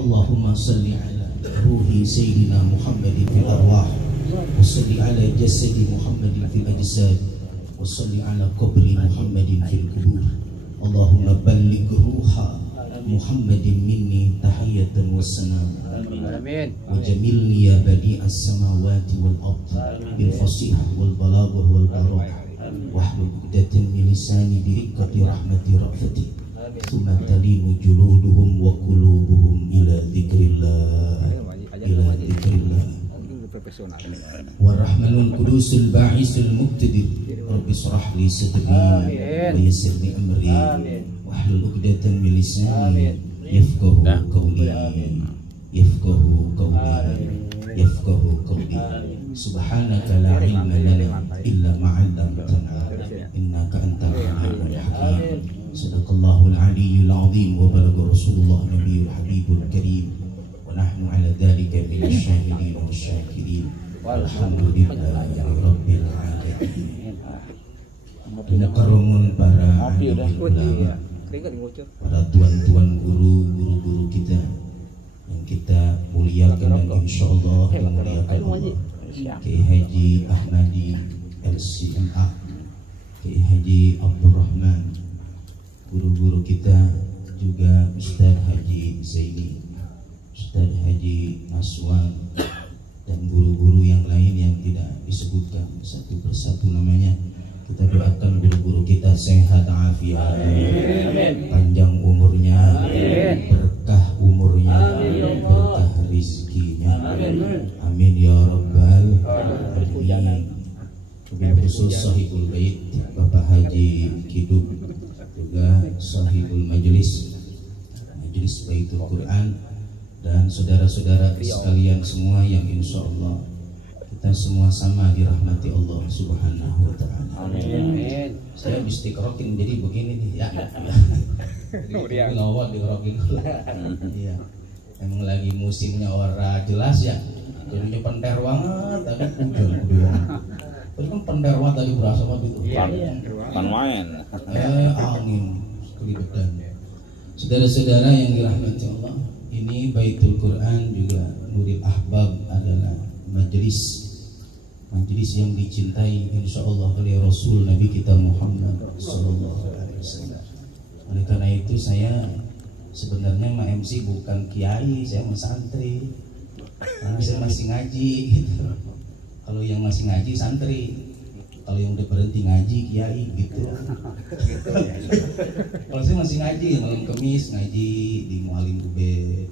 Allahumma salli ala ruhi Sayyidina Muhammadin fil arwah, wa salli ala jasadi Muhammadin fil ajsad, wa salli ala qabri Muhammadin fil kubur. Allahumma balligh ruha Muhammadin minni tahiyatan wassalam. Amin. Wa jamilni ya badi'as samawati wal ard bil fasihah wal balaghah wal barakah. Wahlul 'uqdatan min lisani bi riqqati rahmati ra'fati. Thumma talinu juluduhum wa qulubuhum ila dzikrillah. Ila dzikrillah. Warahmanul qudusul ba'isul muqtadir. Rabbi shrah li sadri wa yassir li amri. Wahlul 'uqdatan min lisani yafqahu qawli. Yafqahu qawli. Subhanaka la ilma lana illa ma 'allamtana innaka antal alimul hakim. Sadaqallahul aliyyul azim wa balagha rasulullah nabiyul habibul karim wa nahnu ala dzalika minasy syahidin wasyakirin walhamdulillahi rabbil alamin. Mukarramun para ulama, para tuan-tuan guru-guru kita yang kita muliakan dan insyaallah dimuliakan Allah. Kiai Haji Ahmadi LCMA, Kiai Haji Abdurrahman, guru-guru kita juga Ustaz Haji Zaini, Ustaz Haji Aswan, dan guru-guru yang lain yang tidak disebutkan satu persatu namanya. Kita doakan guru-guru kita sehat afiat, panjang umurnya, berkah umurnya, berkah rizkinya. Amin ya rabbal alamin. Wabil khusus sahibul bait Bapak Haji Kidub, juga sahibul majelis Baitul Quran, dan saudara-saudara sekalian semua yang insya Allah kita semua sama dirahmati Allah Subhanahu wa ta'ala. Amin. Saya bistikrokin jadi begini nih ya. Jadi ngawat dikrokin. Iya. Emang lagi musimnya orang jelas ya. Jadinya penter banget tadi hujan udah. Terus kan penter banget tadi berasa banget itu. Pan main. Angin kelibetan. Saudara-saudara yang dirahmati Allah, ini Baitul Quran juga Nuril Ahbab adalah majelis yang dicintai insya Allah oleh Rasul Nabi kita Muhammad Sallallahu Alaihi Wasallam. Oleh karena itu saya sebenarnya mah MC bukan kiai, saya mah santri. Karena saya masih ngaji gitu. Kalau yang masih ngaji santri, kalau yang udah berhenti ngaji kiai gitu. Kalau saya masih ngaji malam Kamis ngaji di Mualim Ubed,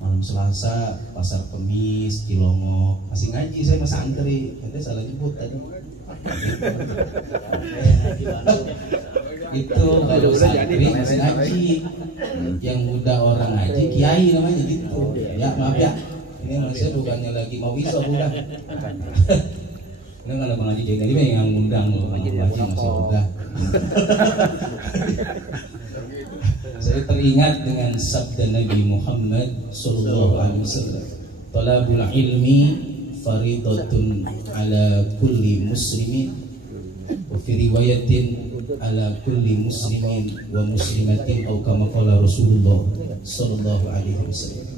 malam Selasa Pasar Kemis, Cilongok, masih ngaji, saya masih santri. Nanti salah nyebut tadi. Itu kalau santri masih ngaji, yang muda orang ngaji kiai namanya gitu. Ya maaf ya, ini saya bukannya lagi mau iso bukan. Ini kalau ngaji jadi ini yang ngundang ngaji masih udah. Saya teringat dengan sabda Nabi Muhammad Sallallahu Alaihi Wasallam, talabul ilmi faridatun ala kulli muslimin, wa fi riwayatin ala kulli muslimin wa muslimatin, atau kama qala Rasulullah Sallallahu Alaihi Wasallam.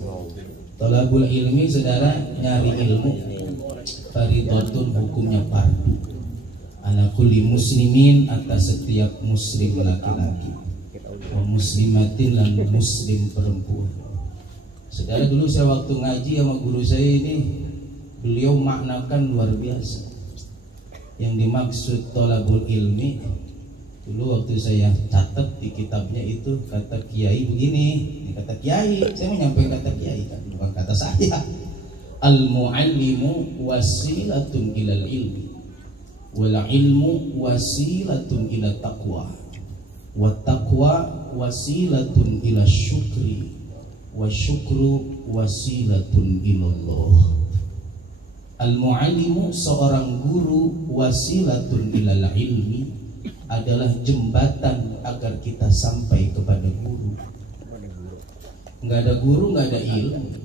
Talabul ilmi, saudara, nyari ilmu, faridatun hukumnya fardu, ala kulli muslimin, atas setiap muslim laki-laki, wa muslimatin, dan muslim perempuan. Saudara, dulu saya waktu ngaji sama guru saya ini, beliau maknakan luar biasa. Yang dimaksud tolabul ilmi, dulu waktu saya catat di kitabnya itu kata kiai begini, kata kiai, saya menyampaikan kata kiai kan, bukan kata saya. Al-muallimu wasilatun ilal ilmi, wal ilmu wasilatun ila taqwa, wa taqwa wasilatun ila syukri, wa syukru wasilatun ilallah. Al-muallimu, seorang guru, wasilatun ilal ilmi, adalah jembatan agar kita sampai kepada guru. Nggak ada guru, nggak ada ilmu.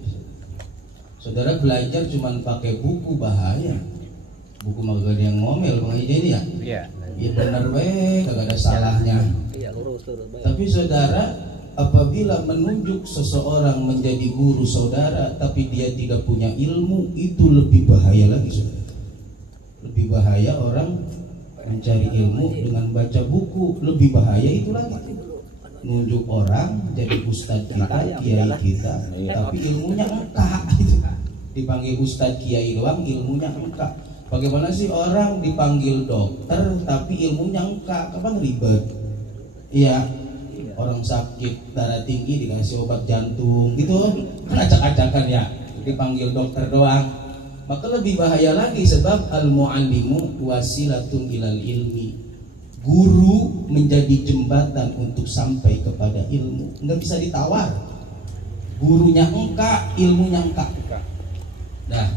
Saudara belajar cuman pakai buku, bahaya. Buku mah gak ada yang ngomel Bang Haji ini ya. Iya benar kagak ada salahnya. Tapi saudara apabila menunjuk seseorang menjadi guru saudara tapi dia tidak punya ilmu, itu lebih bahaya lagi saudara. Lebih bahaya orang mencari ilmu dengan baca buku, lebih bahaya itu lagi. Nunjuk orang jadi ustadz kita, kiai kita, tapi ilmunya engkak. Dipanggil ustadz kiai doang, ilmunya engkak. Bagaimana sih orang dipanggil dokter tapi ilmunya engkak? Kapan ribet? Iya, orang sakit darah tinggi dikasih obat jantung gitu kan acak-acakan ya, dipanggil dokter doang. Maka lebih bahaya lagi, sebab al-muallimu wasilatun ilal ilmi. Guru menjadi jembatan untuk sampai kepada ilmu, nggak bisa ditawar. Gurunya engkak, ilmunya engkak. Nah,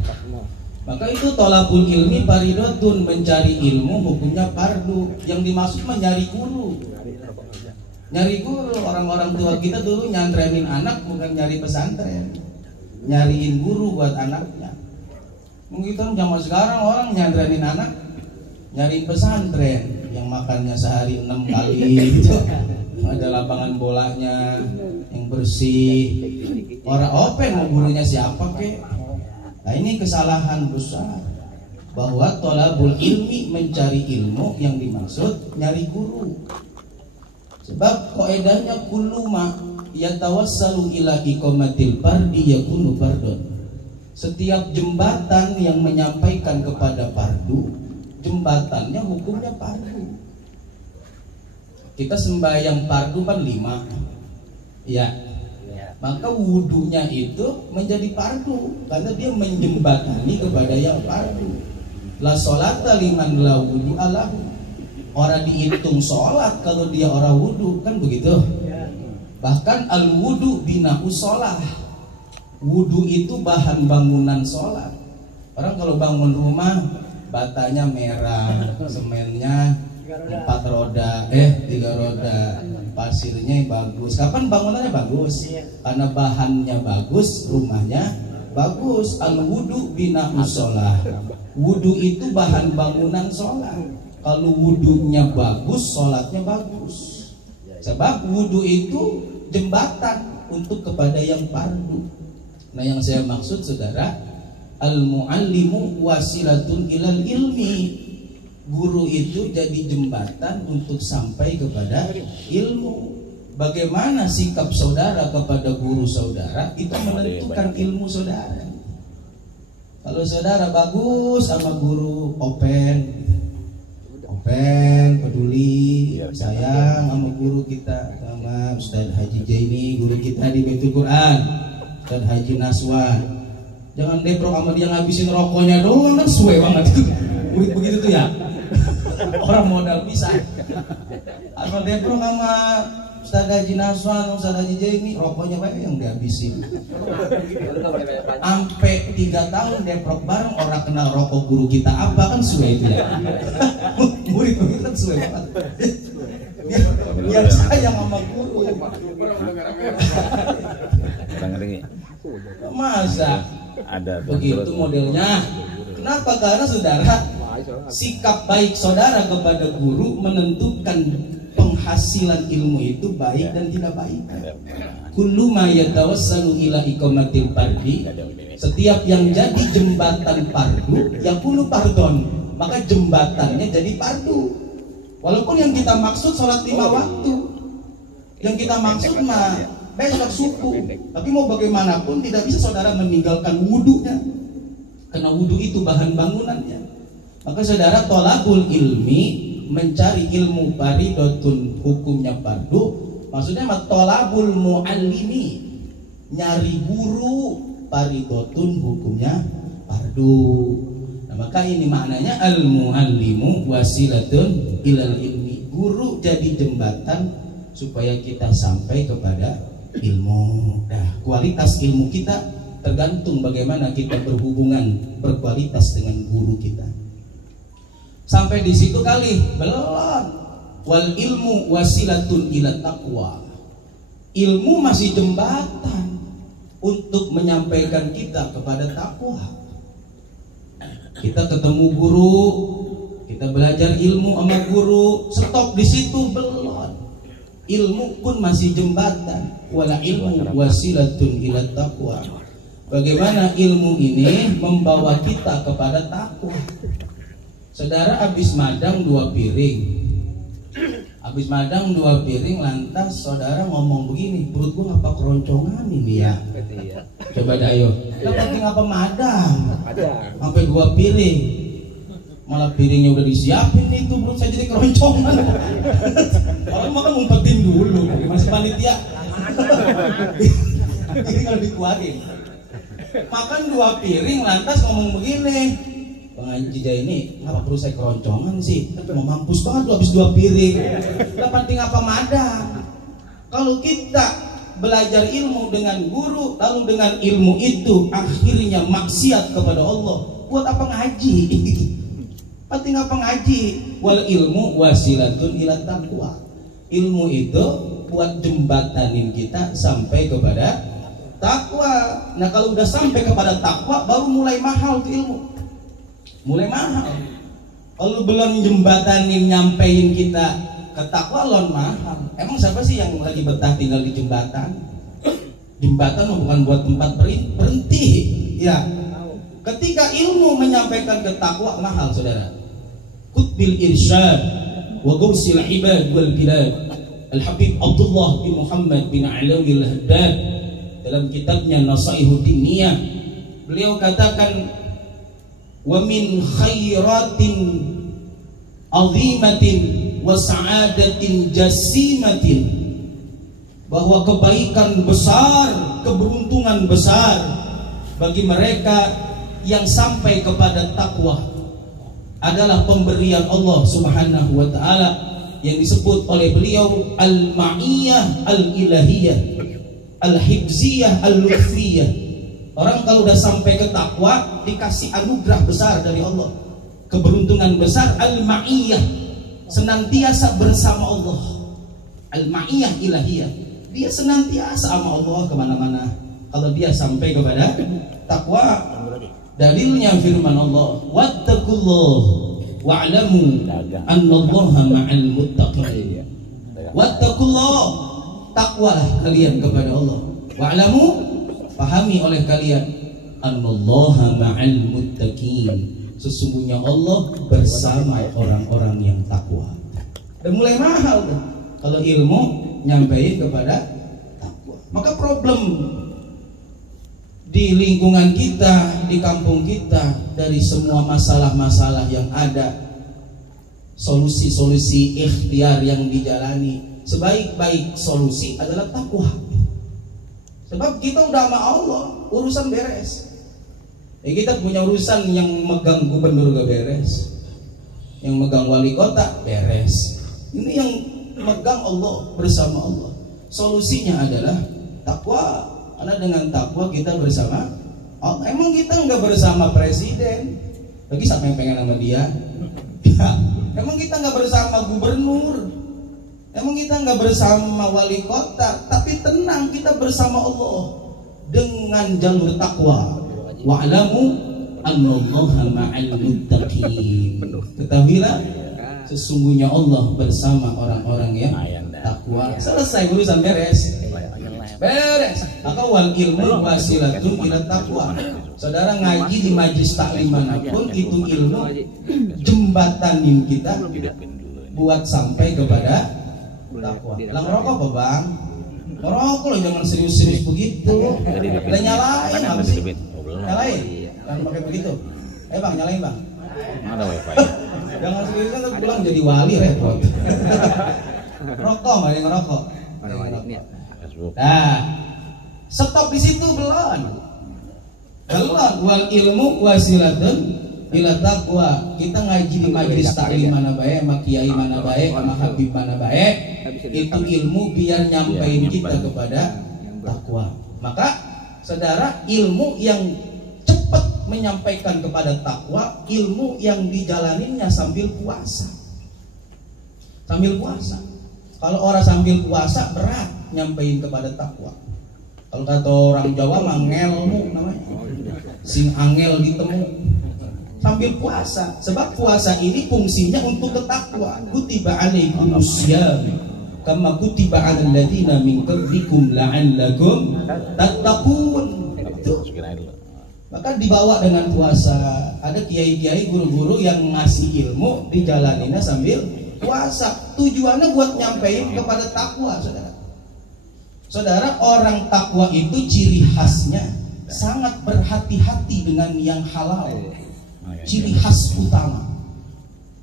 maka itu tolabul ilmi faridotun, mencari ilmu hukumnya fardu. Yang dimaksud mencari guru. Nyari guru, orang-orang tua kita dulu nyantrenin anak bukan nyari pesantren, nyariin guru buat anaknya. Mungkin zaman sekarang orang nyantrenin anak, nyariin pesantren yang makannya sehari 6 kali gitu. Ada lapangan bolanya yang bersih, orang open, mau gurunya siapa kek. Nah, ini kesalahan besar, bahwa tolabul ilmi, mencari ilmu, yang dimaksud nyari guru. Sebab kaidahnya kullu ma yatawassalu ila iqamatil fardi yakunu fardun. Setiap jembatan yang menyampaikan kepada fardu, jembatannya hukumnya fardu. Kita sembahyang fardu kan 5. Ya. Maka wudunya itu menjadi fardu karena dia menjembatani kepada yang fardu. La sholata liman la wudu'a lahu. Orang dihitung sholat kalau dia orang wudu, kan begitu. Bahkan al wudu bina'us sholat. Wudu itu bahan bangunan sholat. Orang kalau bangun rumah, batanya merah, semennya 4 roda, 3 roda, pasirnya bagus. Kapan bangunannya bagus? Karena bahannya bagus, rumahnya bagus. Al wudu bina'us sholat. Wudu itu bahan bangunan sholat. Kalau wudunya bagus, sholatnya bagus. Sebab wudu itu jembatan untuk kepada yang fardu. Nah, yang saya maksud saudara, al-muallimu wasilatun ilal ilmi. Guru itu jadi jembatan untuk sampai kepada ilmu. Bagaimana sikap saudara kepada guru saudara, itu menentukan ilmu saudara. Kalau saudara bagus sama guru, open, peduli, sayang sama guru kita, sama Ustadz Haji Jaini, guru kita di Baitul Quran, Ustadz Haji Naswan. Jangan deprok sama dia ngabisin rokoknya doang, kan suwe banget itu. Murid begitu tuh ya. Orang modal bisa. Kalau deprok sama Ustadz Haji Naswan, Ustadz Haji Jaini, rokoknya banyak yang dihabisin. Sampai 3 tahun deprok bareng, orang kenal rokok guru kita apa, kan suwe itu ya. Murid kan suwe banget. Biar sayang sama guru. Masa ada begitu modelnya? Kenapa? Karena saudara, sikap baik saudara kepada guru menentukan penghasilan ilmu itu baik dan tidak baik. Kullu ma yatawassalu ila iqamatil fardi, setiap yang jadi jembatan fardu yakunu fardon, maka jembatannya jadi fardu. Walaupun yang kita maksud sholat 5 waktu, yang kita maksud mah besok subuh, tapi mau bagaimanapun tidak bisa saudara meninggalkan wudunya, karena wudu itu bahan bangunannya. Maka saudara, tolabul ilmi, mencari ilmu faridotun, hukumnya fardu. Maksudnya tolabul muallimi, nyari guru, faridotun, hukumnya fardu. Nah, maka ini maknanya al muallimu wasilatun ilal ilmi. Guru jadi jembatan supaya kita sampai kepada ilmu. Nah, kualitas ilmu kita tergantung bagaimana kita berhubungan, berkualitas dengan guru kita. Sampai di situ kali belum. Wal ilmu wasilatun ila taqwa. Ilmu masih jembatan untuk menyampaikan kita kepada takwa. Kita ketemu guru, kita belajar ilmu sama guru, stop di situ belum. ilmu pun masih jembatan. Wala ilmu wasilatun ila taqwa. Bagaimana ilmu ini membawa kita kepada takwa. Saudara habis madang 2 piring. Habis madang 2 piring, lantas saudara ngomong begini, perut gua ngapa keroncongan ini ya? Coba dah ayo. Lah penting apa madang? Sampai 2 piring. Malah piringnya udah disiapin itu, perut saya jadi keroncongan. Orang makan ngumpetin dulu, masih panitia. Ini kalau dikuatin. Makan 2 piring, lantas ngomong begini, Bang Jija ini ngapa perlu saya keroncongan sih? Mau mampus banget lu habis 2 piring. Lah penting apa madang? Kalau kita belajar ilmu dengan guru, lalu dengan ilmu itu akhirnya maksiat kepada Allah, buat apa ngaji? Penting apa ngaji? Wal ilmu wasilatun ila taqwa. Ilmu itu buat jembatanin kita sampai kepada takwa. Nah kalau udah sampai kepada takwa, baru mulai mahal tuh ilmu. Mulai mahal. Kalau belum jembatanin nyampein kita ke takwa, lon mahal. Emang siapa sih yang lagi betah tinggal di jembatan? Jembatan bukan buat tempat berhenti. Ya. Ketika ilmu menyampaikan ke takwa, mahal saudara. Kutbil irsyad wa gausil ibad wal bilad. Al-Habib Abdullah bin Muhammad bin Alawi al-Haddad dalam kitabnya Nasaihu Diniyah, beliau katakan, wa min khairatin azimatin wa sa'adatin jasimatin, bahwa kebaikan besar, keberuntungan besar bagi mereka yang sampai kepada takwa adalah pemberian Allah Subhanahu wa taala yang disebut oleh beliau al-ma'iyah al-ilahiyah, al-hibziyah al-lutfiyah. Orang kalau udah sampai ke takwa dikasih anugerah besar dari Allah, keberuntungan besar, al-ma'iyah, senantiasa bersama Allah. Al-ma'iyah ilahiyah, dia senantiasa sama Allah kemana-mana. Kalau dia sampai kepada takwa, dalilnya firman Allah, wattaqullah wa'lamu annallaha ma'al muttaqin. Wattaqullah, takwalah kalian kepada Allah. Wa'lamu, pahami oleh kalian, annallaha ma'al muttaqin, sesungguhnya Allah bersama orang-orang yang takwa. Dan mulai mahal tuh kalau ilmu nyampein kepada takwa. Maka problem di lingkungan kita, di kampung kita, dari semua masalah-masalah yang ada, solusi-solusi ikhtiar yang dijalani, sebaik-baik solusi adalah takwa. Sebab kita udah sama Allah, urusan beres. Kita punya urusan, yang megang gubernur gak beres, yang megang wali kota beres. Ini yang megang Allah, bersama Allah. Solusinya adalah takwa. Karena dengan takwa kita bersama Allah. Emang kita nggak bersama presiden, lagi siapa yang pengen sama dia? Emang kita nggak bersama gubernur, emang kita nggak bersama wali kota. Tapi tenang, kita bersama Allah dengan jalur takwa. Wa'lamu annallaha ma'al muttaqin. Ketahuilah, sesungguhnya Allah bersama orang-orang yang takwa. Selesai urusan, beres. Maka wal ilmu wasilatun ila taqwa. Saudara ngaji di majlis taklim manapun, itu ilmu jembatanin kita buat sampai kepada takwa. Lah ngerokok apa bang? Ngerokok loh, jangan serius-serius begitu. Udah nyalain apa sih? Nyalain, jangan pakai begitu. Bang, nyalain bang. Ada wifi. Jangan serius kan pulang jadi wali repot. Rokok, mana yang ngerokok? Nah, stop di situ belum. Wal ilmu wasilatun ila taqwa. Kita ngaji di majelis taklim mana baik, sama kiai mana baik, sama habib mana baik, itu ilmu biar nyampein kita kepada takwa. Maka saudara, ilmu yang cepat menyampaikan kepada takwa, ilmu yang dijalaninnya sambil puasa. Sambil puasa. Kalau orang sambil puasa berat nyampein kepada takwa. Kalau kata orang Jawa mah ngelmu namanya, sing angel ditemu. Sambil puasa, sebab puasa ini fungsinya untuk ketakwa. Kutiba alaikumus syiyam kama kutiba 'alal ladzina min qablikum la'allakum tattaqun. Maka dibawa dengan puasa. Ada kiai-kiai, guru-guru yang ngasih ilmu dijalaninnya sambil puasa. Tujuannya buat nyampein kepada takwa, saudara. Saudara, orang takwa itu ciri khasnya sangat berhati-hati dengan yang halal. Ciri khas utama.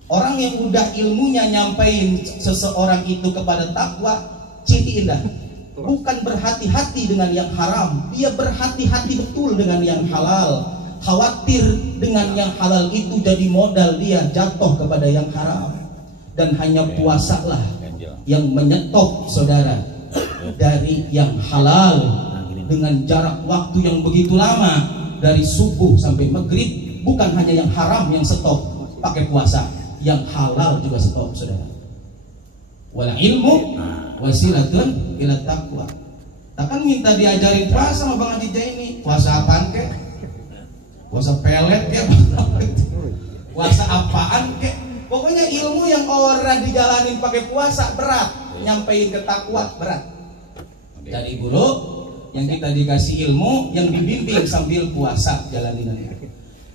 Orang yang udah ilmunya nyampein seseorang itu kepada takwa, ciri indah. Bukan berhati-hati dengan yang haram, dia berhati-hati betul dengan yang halal. Khawatir dengan yang halal itu jadi modal dia jatuh kepada yang haram. Dan hanya puasalah yang menyetop saudara dari yang halal dengan jarak waktu yang begitu lama, dari subuh sampai maghrib. Bukan hanya yang haram yang stop pakai puasa, yang halal juga stop, saudara. Wal ilmu wasilatun ila taqwa. Takkan minta diajarin puasa sama Bang Haji ini. Puasa apaan kek? Puasa pelet kek? Puasa apaan kek? Pokoknya ilmu yang orang dijalanin pakai puasa berat, nyampein ke takwa berat. Dari guru yang kita dikasih ilmu, yang dibimbing sambil puasa jalaninannya.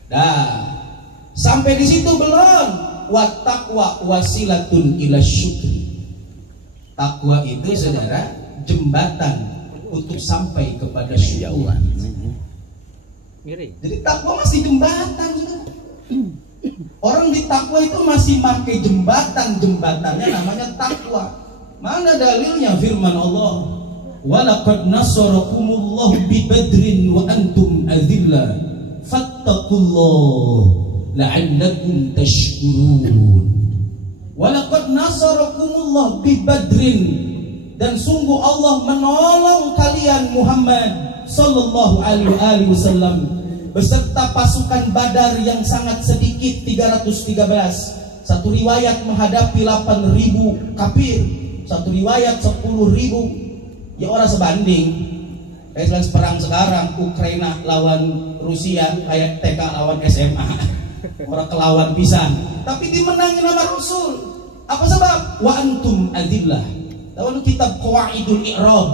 Dah, sampai di situ belum. Wa taqwa wasilatun ila syukri. Takwa itu saudara jembatan untuk sampai kepada syukur. Jadi takwa masih jembatan, saudara. Orang di takwa itu masih pakai jembatannya namanya takwa. Mana dalilnya? Firman Allah, walaqad nasarakumullahu bi badrin wa antum adillah fattaqullaha la'allakum tashkurun. Walaqad nasarakumullah bi badrin, dan sungguh Allah menolong kalian Muhammad sallallahu alaihi wasallam beserta pasukan Badar yang sangat sedikit, 313. Satu riwayat menghadapi 8.000 kafir, satu riwayat 10.000. Ya orang sebanding. Kayak perang sekarang Ukraina lawan Rusia kayak TK lawan SMA. Orang kelawan pisan, tapi dimenangin sama Rasul. Apa sebab? Wa antum adillah. Lalu kitab Qawaidul I'rab,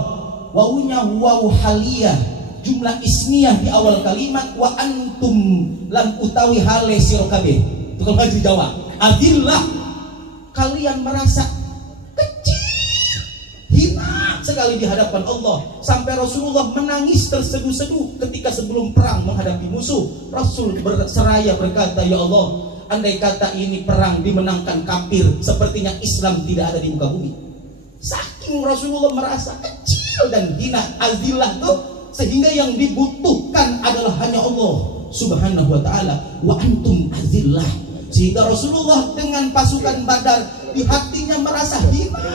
wawunya waw haliyah, jumlah ismiyah di awal kalimat. Wa antum lan utawi hale sira kabeh. Itu kalau ngaji Jawa. Adillah, kalian merasa kecil, hina sekali di hadapan Allah, sampai Rasulullah menangis terseduh-seduh ketika sebelum perang menghadapi musuh. Rasul berseraya berkata, ya Allah, andai kata ini perang dimenangkan kafir, sepertinya Islam tidak ada di muka bumi. Saking Rasulullah merasa kecil dan hina, azillah tuh, sehingga yang dibutuhkan adalah hanya Allah subhanahu wa ta'ala. Wa antum azillah. Sehingga Rasulullah dengan pasukan Badar di hatinya merasa hina,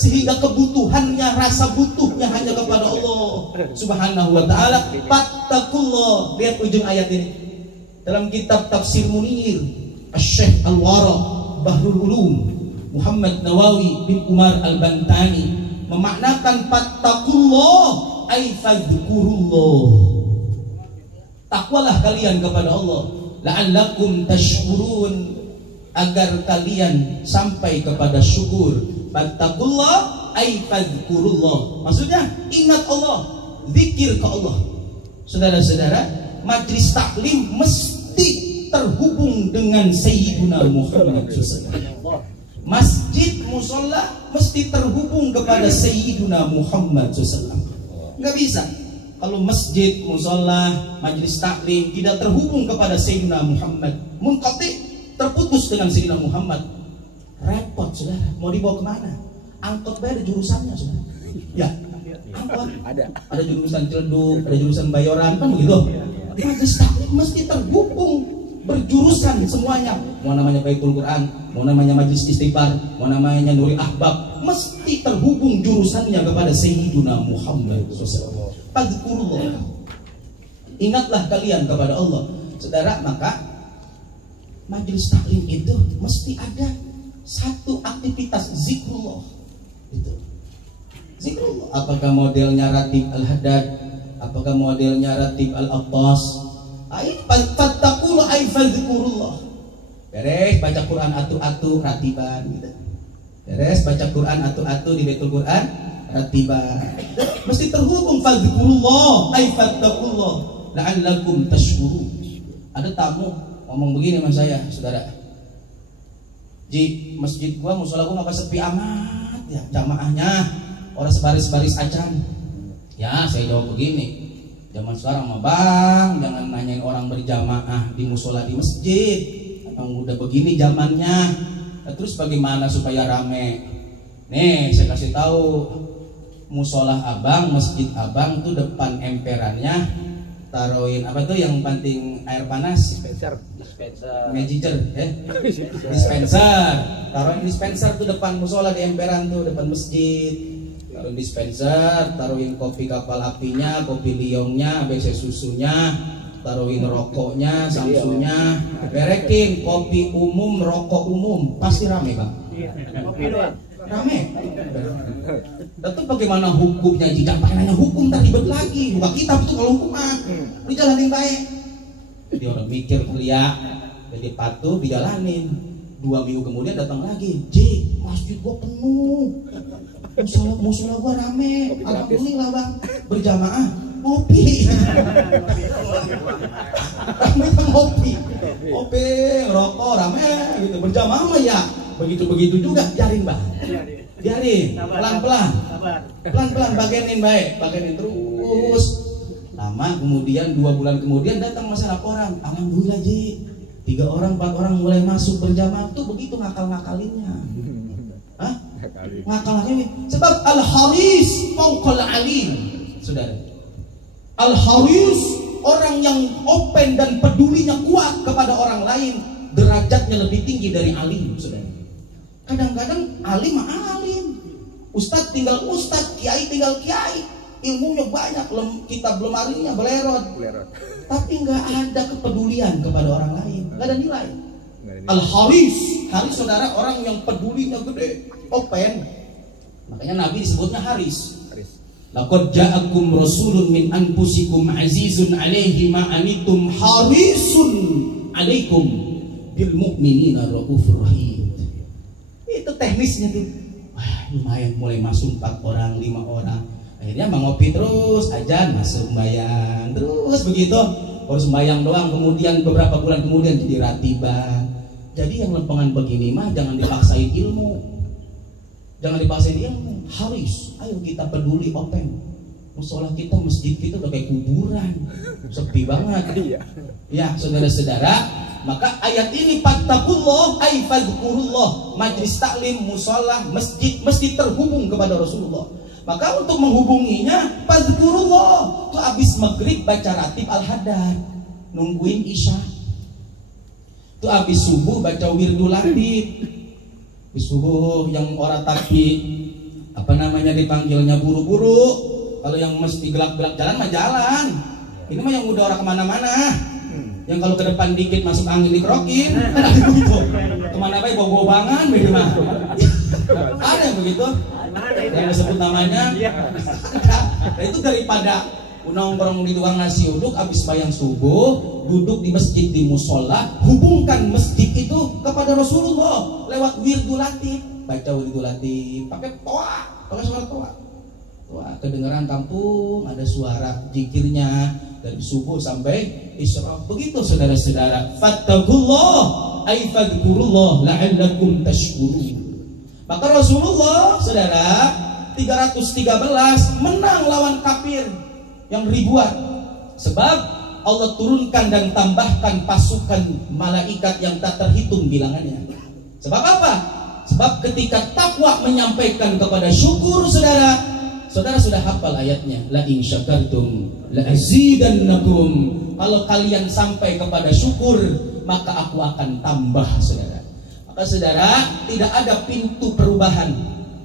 sehingga kebutuhannya, rasa butuhnya hanya kepada Allah subhanahu wa ta'ala. Fattakullah. Lihat ujung ayat ini dalam kitab Tafsir Munir Asy-Syaikh Al-Wara Bahrul Ulum Muhammad Nawawi bin Umar Al-Bantani memaknakan fattakullah ay fadhkurullah. Takwalah kalian kepada Allah, la'allakum tashkurun, agar kalian sampai kepada syukur. Fattakullah ay fadhkurullah. Maksudnya ingat Allah, zikir ke Allah. Saudara-saudara, majlis taklim mesti terhubung dengan Sayyiduna Muhammad SAW. Masjid musola mesti terhubung kepada Sayyiduna Muhammad SAW. Nggak bisa kalau masjid, musola, majlis taklim tidak terhubung kepada Sayyidina Muhammad, munqati, terputus dengan Sayyidina Muhammad, repot saudara. Mau dibawa kemana? Angkot bayar jurusannya saudara. Ya, angkot ada jurusan Ciledug, ada jurusan Bayoran, kan begitu. Majlis taklim mesti terhubung, berjurusan semuanya. Mau namanya Baitul Quran, mau namanya Majlis Istighfar, mau namanya Nurul Ahbab, mesti terhubung jurusannya kepada Sayyidina Muhammad SAW. Fadhkurullah, ingatlah kalian kepada Allah, saudara. Maka majlis taklim itu mesti ada satu aktivitas zikrullah. Itu zikrullah. Apakah modelnya Ratib Al-Haddad, apakah modelnya Ratib Al-Abbas? Fattakullah ay fadhkurullah. Beres baca Quran atu-atu ratiban gitu. Beres baca Quran atu-atu di Baitul Quran ratiba. Mesti terhubung fadzkurullah ay fattaqullah la'allakum tashkurun. Ada tamu ngomong begini sama saya, saudara. Ji, masjid gua musola gua ngapa sepi amat ya jamaahnya, orang sebaris-baris acan. Ya, saya jawab begini. Zaman sekarang mah Bang, jangan nanyain orang berjamaah di musola di masjid. Emang udah begini zamannya. Nah, terus bagaimana supaya rame? Nih, saya kasih tahu. Musola Abang, masjid Abang tuh depan emperannya taruhin apa tuh yang penting air panas? Dispenser. Dispenser. Taruhin dispenser tuh depan musola di emperan tuh depan masjid. Taruhin dispenser, taruhin kopi kapal apinya, kopi liongnya, BC susunya, taruhin rokoknya, samsunya, berekin kopi umum, rokok umum, pasti rame Bang. Kopi doang. Rame. Tentu bagaimana hukumnya? Jika pakai nanya hukum tak ribet lagi. Buka kitab itu kalau hukum dijalanin baik. Jadi orang mikir kuliah, jadi patuh dijalanin. 2 minggu kemudian datang lagi, masjid gua penuh, musola gua rame, alhamdulillah Bang, berjamaah ngopi, ngopi, ngerokok rame gitu, berjamaah mah ya begitu juga, biarin Bang, biarin, pelan-pelan, bagenin baik, bagenin terus. Lama kemudian 2 bulan kemudian datang masa laporan, alhamdulillah Ji, 3 orang 4 orang mulai masuk berjamaah tuh begitu ngakal-ngakalinnya. Hah? Ngakal-ngakalinnya. Sebab al-haris fauqal alim. Saudara. Al-haris orang yang open dan pedulinya kuat kepada orang lain, derajatnya lebih tinggi dari alim, Saudara. Kadang-kadang alim mah alim. Ustadz tinggal ustadz, kiai tinggal kiai. Ilmunya banyak, kita belum harinya belerot. Tapi nggak ada kepedulian kepada orang lain, nggak ada nilai. Al-haris, haris saudara orang yang pedulinya gede, open. Makanya Nabi disebutnya haris. Laqad ja'akum rasulun min anfusikum azizun 'alaihi ma anittum harisun 'alaikum bil mu'minina raufur rahim. Itu teknisnya tuh. Wah, lumayan mulai masuk 4 orang, 5 orang. Akhirnya mengopi terus, ajan masuk sembahyang terus begitu. Harus sembahyang doang, kemudian beberapa bulan kemudian jadi ratiban. Jadi yang lempengan begini mah jangan dipaksain ilmu, jangan dipaksain ilmu. Haris, ayo kita peduli, open. Musola kita, masjid kita udah kayak kuburan, sepi banget. Ya saudara-saudara, maka ayat ini fattaqullah ay fadzkurullah. Majlis taklim, musola, masjid mesti terhubung kepada Rasulullah. Maka untuk menghubunginya fadzkurullah. Itu habis maghrib baca ratib al-hadar, nungguin isya. Itu habis subuh baca wirdul latib. Habis subuh yang orang tapi apa namanya dipanggilnya buru-buru. Kalau yang mesti gelap-gelap jalan mah jalan. Ini mah yang udah orang kemana-mana. Yang kalau ke depan dikit masuk angin dikerokin, kan ada begitu. Kemana baik bawa-bawangan begitu mah. Ada yang begitu. Yang disebut namanya. Nah, itu daripada nongkrong di tukang nasi uduk habis bayang subuh, duduk di masjid di musola, hubungkan masjid itu kepada Rasulullah lewat wirdul latib, baca wirdul latib, pakai suara toa. Wah, kedengaran kampung ada suara zikirnya dari subuh sampai isyraq. Begitu saudara-saudara. Fattaqullah ay fadzkurullah la'allakum tashkurun. Maka Rasulullah saudara 313 menang lawan kafir yang ribuan. Sebab Allah turunkan dan tambahkan pasukan malaikat yang tak terhitung bilangannya. Sebab apa? Sebab ketika takwa menyampaikan kepada syukur saudara sudah hafal ayatnya, la in syakartum la azidannakum. Kalau kalian sampai kepada syukur, maka aku akan tambah, saudara. Maka saudara, tidak ada pintu perubahan.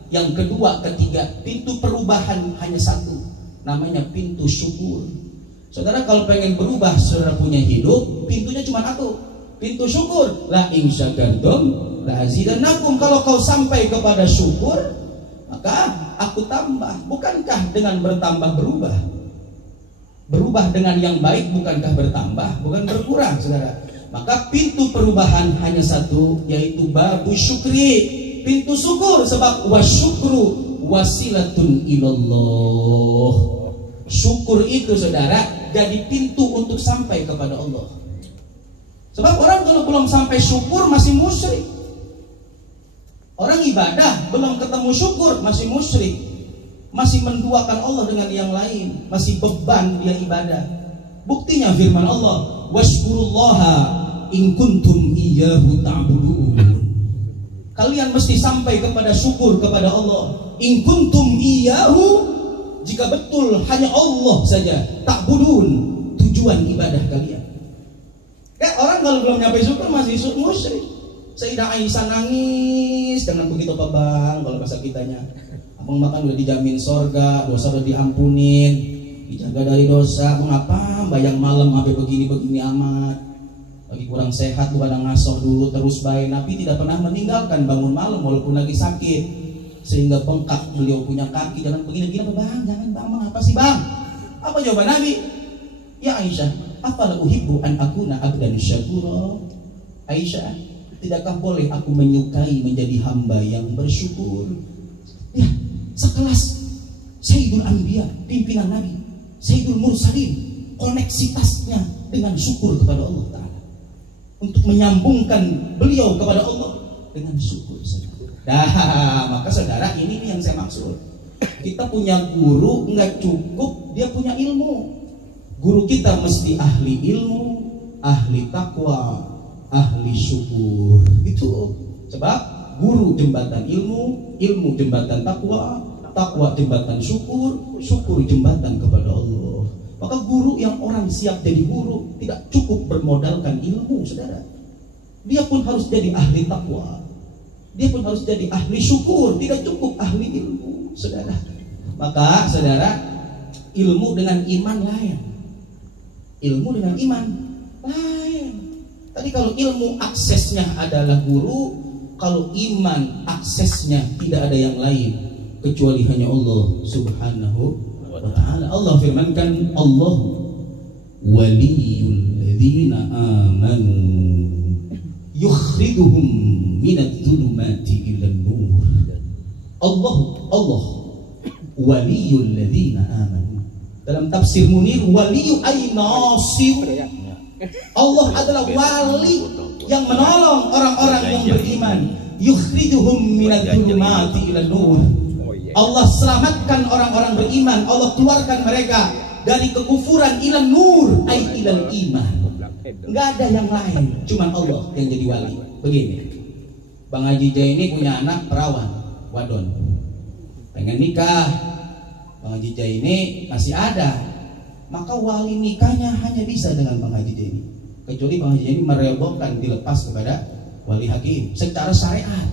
Yang kedua, ketiga, pintu perubahan hanya satu, namanya pintu syukur. Saudara kalau pengen berubah, saudara punya hidup, pintunya cuma satu, pintu syukur. La in syakartum la azidannakum. Kalau kau sampai kepada syukur, maka aku tambah. Bukankah dengan bertambah berubah? Berubah dengan yang baik bukankah bertambah, bukan berkurang, saudara? Maka pintu perubahan hanya satu, yaitu babu syukri, pintu syukur, sebab wasyukru wasilatun ilallah. Syukur itu saudara jadi pintu untuk sampai kepada Allah. Sebab orang kalau belum sampai syukur masih musyrik. Orang ibadah belum ketemu syukur masih musyrik, masih menduakan Allah dengan yang lain, masih beban dia ibadah. Buktinya firman Allah, washkurullaha in kuntum iyyahu ta'budun. Kalian mesti sampai kepada syukur kepada Allah. In kuntum iyyahu, jika betul hanya Allah saja, ta'budun, tujuan ibadah kalian. Ya, orang kalau belum nyampe syukur masih musyrik. Sayyidah Aisyah nangis dengan begitu apa bang, kalau bahasa kitanya. Abang makan udah dijamin sorga, dosa udah diampunin, dijaga dari dosa. Mengapa bayang malam sampai begini-begini amat? Lagi kurang sehat tuh kadang ngasoh dulu terus baik. Nabi tidak pernah meninggalkan bangun malam walaupun lagi sakit, sehingga bengkak beliau punya kaki. Jangan begini-begini apa bang, jangan bang, apa sih bang? Apa jawaban Nabi? Ya Aisyah, afala uhibbu an akuna abdan syakura. Aisyah, tidakkah boleh aku menyukai menjadi hamba yang bersyukur? Ya, sekelas Sayyidul Anbiya, pimpinan Nabi, Sayyidul Mursalin, koneksitasnya dengan syukur kepada Allah Ta'ala, untuk menyambungkan beliau kepada Allah dengan syukur. Maka saudara, ini nih yang saya maksud. Kita punya guru nggak cukup dia punya ilmu. Guru kita mesti ahli ilmu, ahli takwa, ahli syukur. Itu sebab guru jembatan ilmu, ilmu jembatan takwa, takwa jembatan syukur, syukur jembatan kepada Allah. Maka guru yang orang siap jadi guru tidak cukup bermodalkan ilmu, saudara. Dia pun harus jadi ahli takwa, dia pun harus jadi ahli syukur. Tidak cukup ahli ilmu, saudara. Maka saudara, ilmu dengan iman lain. Ilmu dengan iman lain. Tadi kalau ilmu aksesnya adalah guru, kalau iman aksesnya tidak ada yang lain kecuali hanya Allah Subhanahu wa ta'ala. Allah firmankan, Allah waliyul ladzina amanu yukhrijuhum minadh dhulumati ilan nur. Allah waliyul ladzina amanu. Dalam tafsir Munir, waliyu ay nasir. Allah adalah wali yang menolong orang-orang yang beriman. Yukhrijuhum minadh dhulumati ilan nur. Allah selamatkan orang-orang beriman, Allah keluarkan mereka dari kekufuran ilan nur, ay ilal iman. Enggak ada yang lain, cuma Allah yang jadi wali. Begini, Bang Haji Jai ini punya anak perawan, wadon, pengen nikah. Bang Haji Jai ini masih ada, maka wali nikahnya hanya bisa dengan Bang Haji Jai ini. Kecuali Bang Haji Jai ini meredhokan dilepas kepada wali hakim secara syariat.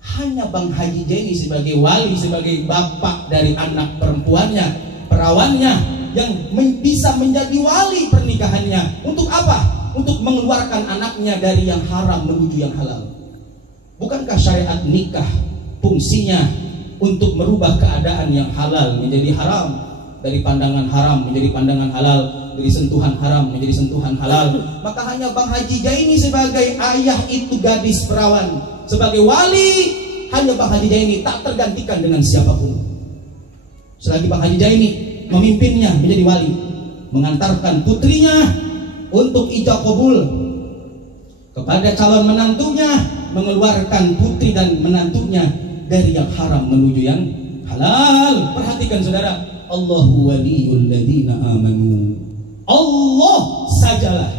Hanya Bang Haji Jaini sebagai wali, sebagai bapak dari anak perempuannya, perawannya, yang bisa menjadi wali pernikahannya. Untuk apa? Untuk mengeluarkan anaknya dari yang haram menuju yang halal. Bukankah syariat nikah fungsinya untuk merubah keadaan yang halal menjadi haram, dari pandangan haram menjadi pandangan halal, dari sentuhan haram menjadi sentuhan halal? Maka hanya Bang Haji Jaini sebagai ayah itu gadis perawan, sebagai wali, hanya Bang Haji Jaini tak tergantikan dengan siapapun. Selagi Bang Haji Jaini memimpinnya menjadi wali, mengantarkan putrinya untuk ijab kabul kepada calon menantunya, mengeluarkan putri dan menantunya dari yang haram menuju yang halal. Perhatikan saudara, Allahu waliyul ladzina amanu. Allah sajalah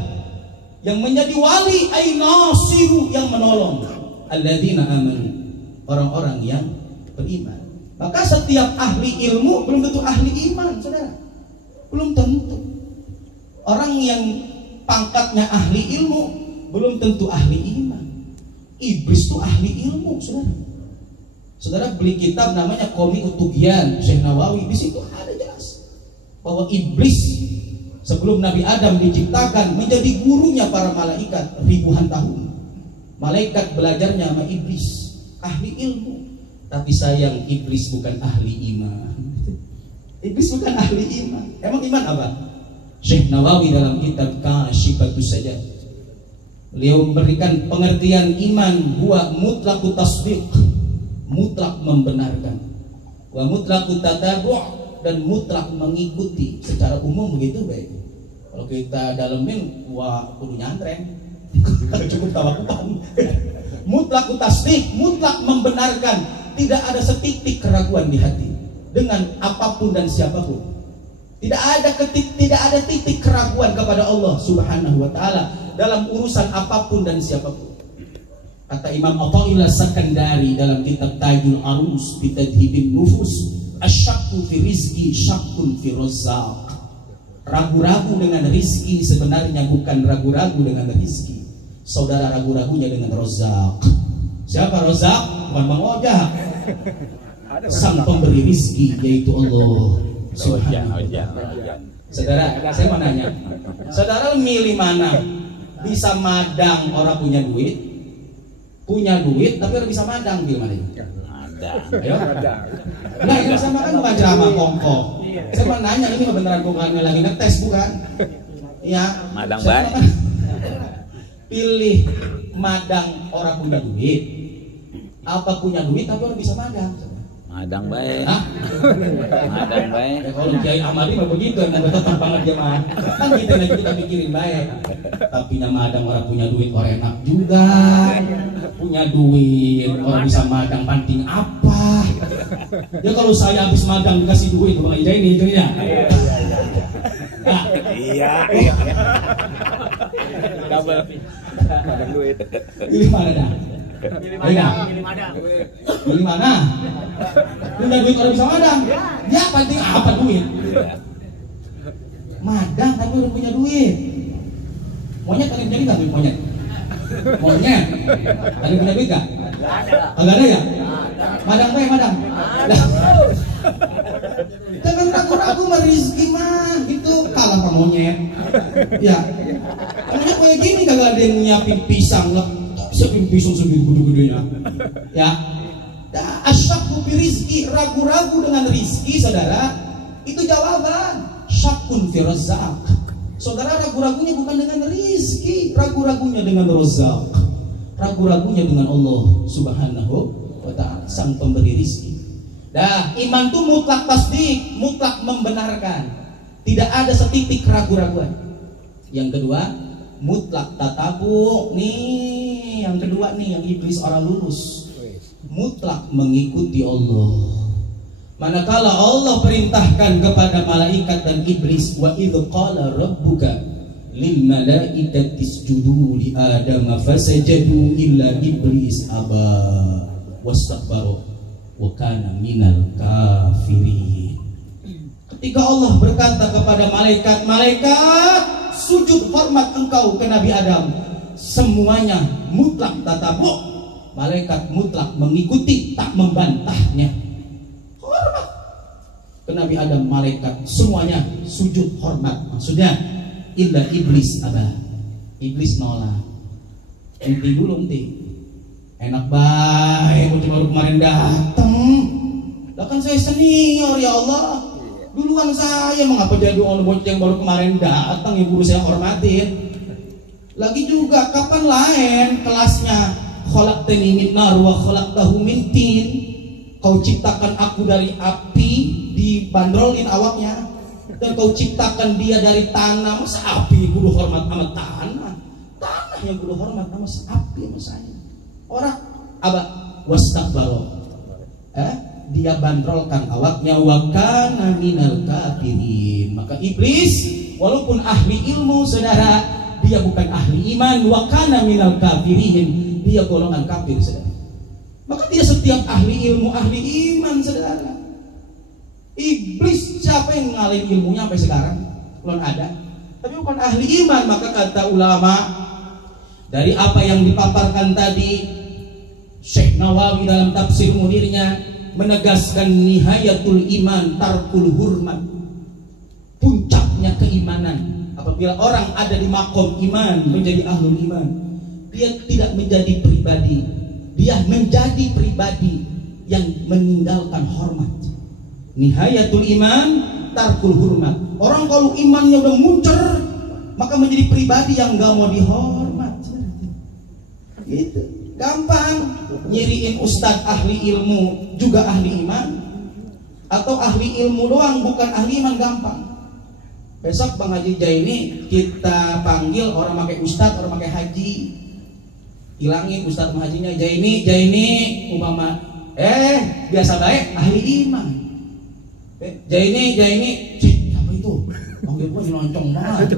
yang menjadi wali, ay nasiru, yang menolong alladzina amanu, orang-orang yang beriman. Maka setiap ahli ilmu belum tentu ahli iman, saudara. Belum tentu. Orang yang pangkatnya ahli ilmu belum tentu ahli iman. Iblis itu ahli ilmu, saudara. Saudara beli kitab namanya Qomi Utugian Syekh Nawawi, di situ ada jelas bahwa iblis sebelum Nabi Adam diciptakan menjadi gurunya para malaikat ribuan tahun. Malaikat belajarnya sama iblis, ahli ilmu. Tapi sayang, iblis bukan ahli iman. Iblis bukan ahli iman. Emang iman apa? Syekh Nawawi dalam kitab Kasyifatus Sajad Beliau memberikan pengertian iman huwa mutlaqut tasdiq, mutlak membenarkan, wa mutlaqut tatabu', dan mutlak mengikuti secara umum begitu baik. Kalau kita dalemin, wah kudu nyantren. Cukup tawakuan. Mutlaqut tasdiq, mutlak membenarkan, tidak ada setitik keraguan di hati dengan apapun dan siapapun. Tidak ada titik keraguan kepada Allah Subhanahu wa taala dalam urusan apapun dan siapapun. Kata Imam Athaillah Sakandari dalam kitab Tajul Arus fi Tadhibin Nufus, asyakku fi rizki syakkun fi razzaq. Ragu-ragu dengan rizki sebenarnya bukan ragu-ragu dengan rizki. Saudara ragu-ragunya dengan Razzaq. Siapa Razzaq? Bukan Bang Ojak. Sang pemberi rizki yaitu Allah Subhanahu wa ta'ala. Saudara, saya mau nanya, saudara milih mana? Bisa madang orang punya duit tapi orang bisa madang, pilih mana? Ayo. Nah, itu sama kan bukan ceramah kongkong. Saya mau nanya, ini beneran bukan lagi ngetes bukan? Iya. Madang baik. Pilih madang orang punya duit, apa punya duit tapi orang bisa madang? Madang baik. Madang baik. Ya, kalau Kiai Amadi mah begitu, nggak tetap banget jemaah. Kan kita pikirin baik. Tapi madang orang punya duit, orang enak juga. Punya duit, orang bisa madang panting apa? Ya kalau saya habis madang dikasih duit, Bang Ija ini itu ya. Iya. Double. Madang duit. Pilih mana dah? Pilih mana? Punya duit orang bisa madang. Ya penting apa duit? Madang tapi orang punya duit. Monyet tadi punya duit nggak? Monyet. Tadi punya duit nggak? Agak ada ya? Madang baik madang. Jangan ragu-ragu merizki mah gitu, kalah sama monyet. Ya. Monyet kayak gini kagak ada yang nyiapin pisang lah. Siapin pisang segini gede-gedenya. Ya. Asyakku fi rizki, ragu-ragu dengan rizki, saudara. Itu jawaban. Syakkun fi razzaq. Saudara ragu-ragunya bukan dengan rizki, ragu-ragunya dengan razzaq. Ragu-ragunya dengan Allah Subhanahu wa ta'ala, sang pemberi rizki. Dah, iman itu mutlak tasdik, mutlak membenarkan. Tidak ada setitik keraguan-raguan. Yang kedua, mutlak tatabu. Nih, yang kedua nih yang iblis orang lulus. Mutlak mengikuti Allah. Manakala Allah perintahkan kepada malaikat dan iblis, wa idz qala rabbuka lil malaikati isjudu li adama fasajadu illa iblis aba wastakbara wa kana minal kafirin. Ketika Allah berkata kepada malaikat, sujud hormat engkau ke Nabi Adam, semuanya mutlak tatabu. Malaikat mutlak mengikuti, tak membantahnya. Hormat ke Nabi Adam, malaikat semuanya sujud hormat. Maksudnya illa iblis aba. Iblis nolak. Enti dulu enti. Enak baik, baru kemarin datang. Lah kan saya senior ya Allah. Duluan saya, mengapa jadi orang boceng baru kemarin datang, yang guru saya hormatin. Lagi juga kapan lain kelasnya? Khalaqtani min nar wa khalaqtahu min tin. Kau ciptakan aku dari api, dibandrolin awaknya, dan kau ciptakan dia dari tanah. Masa api guru hormat sama tanah? Tanah yang guru hormat sama api sama saya. Orang aba wastakbaro. Dia bandrolkan awaknya, wa kana minal kafirin. Maka iblis walaupun ahli ilmu, saudara, dia bukan ahli iman. Wa kana minal kafirin. Dia golongan kafir, saudara. Maka tidak setiap ahli ilmu ahli iman, saudara. Iblis siapa yang ngalahin ilmunya sampai sekarang? Belum ada. Tapi bukan ahli iman. Maka kata ulama, dari apa yang dipaparkan tadi, Syekh Nawawi dalam tafsir Munirnya menegaskan nihayatul iman tarkul hurmat. Puncaknya keimanan apabila orang ada di makom iman, menjadi ahlul iman, dia tidak menjadi pribadi, dia menjadi pribadi yang meninggalkan hormat. Nihayatul iman tarkul hurmat. Orang kalau imannya udah muncer, maka menjadi pribadi yang gak mau dihormat. Gitu. Gampang nyiriin ustadz ahli ilmu juga ahli iman, atau ahli ilmu doang bukan ahli iman, gampang. Besok Bang Haji Jaini kita panggil orang pakai ustadz, orang pakai haji, hilangin ustadz hajinya. Jaini umpama biasa baik ahli iman. Jaini siapa itu? Panggil gua nyeloncong banget.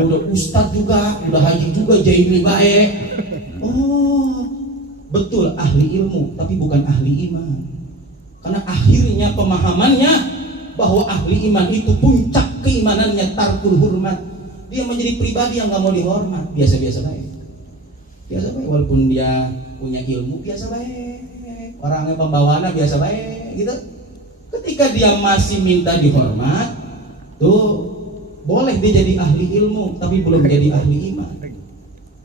Udah ustadz juga, udah haji juga, Jaini baik. Oh, betul ahli ilmu tapi bukan ahli iman. Karena akhirnya pemahamannya bahwa ahli iman itu puncak keimanannya tarkul hurmat. Dia menjadi pribadi yang gak mau dihormat, biasa-biasa baik. Biasa baik walaupun dia punya ilmu, biasa baik. Orangnya pembawaannya biasa baik gitu. Ketika dia masih minta dihormat, tuh boleh dia jadi ahli ilmu tapi belum jadi ahli iman.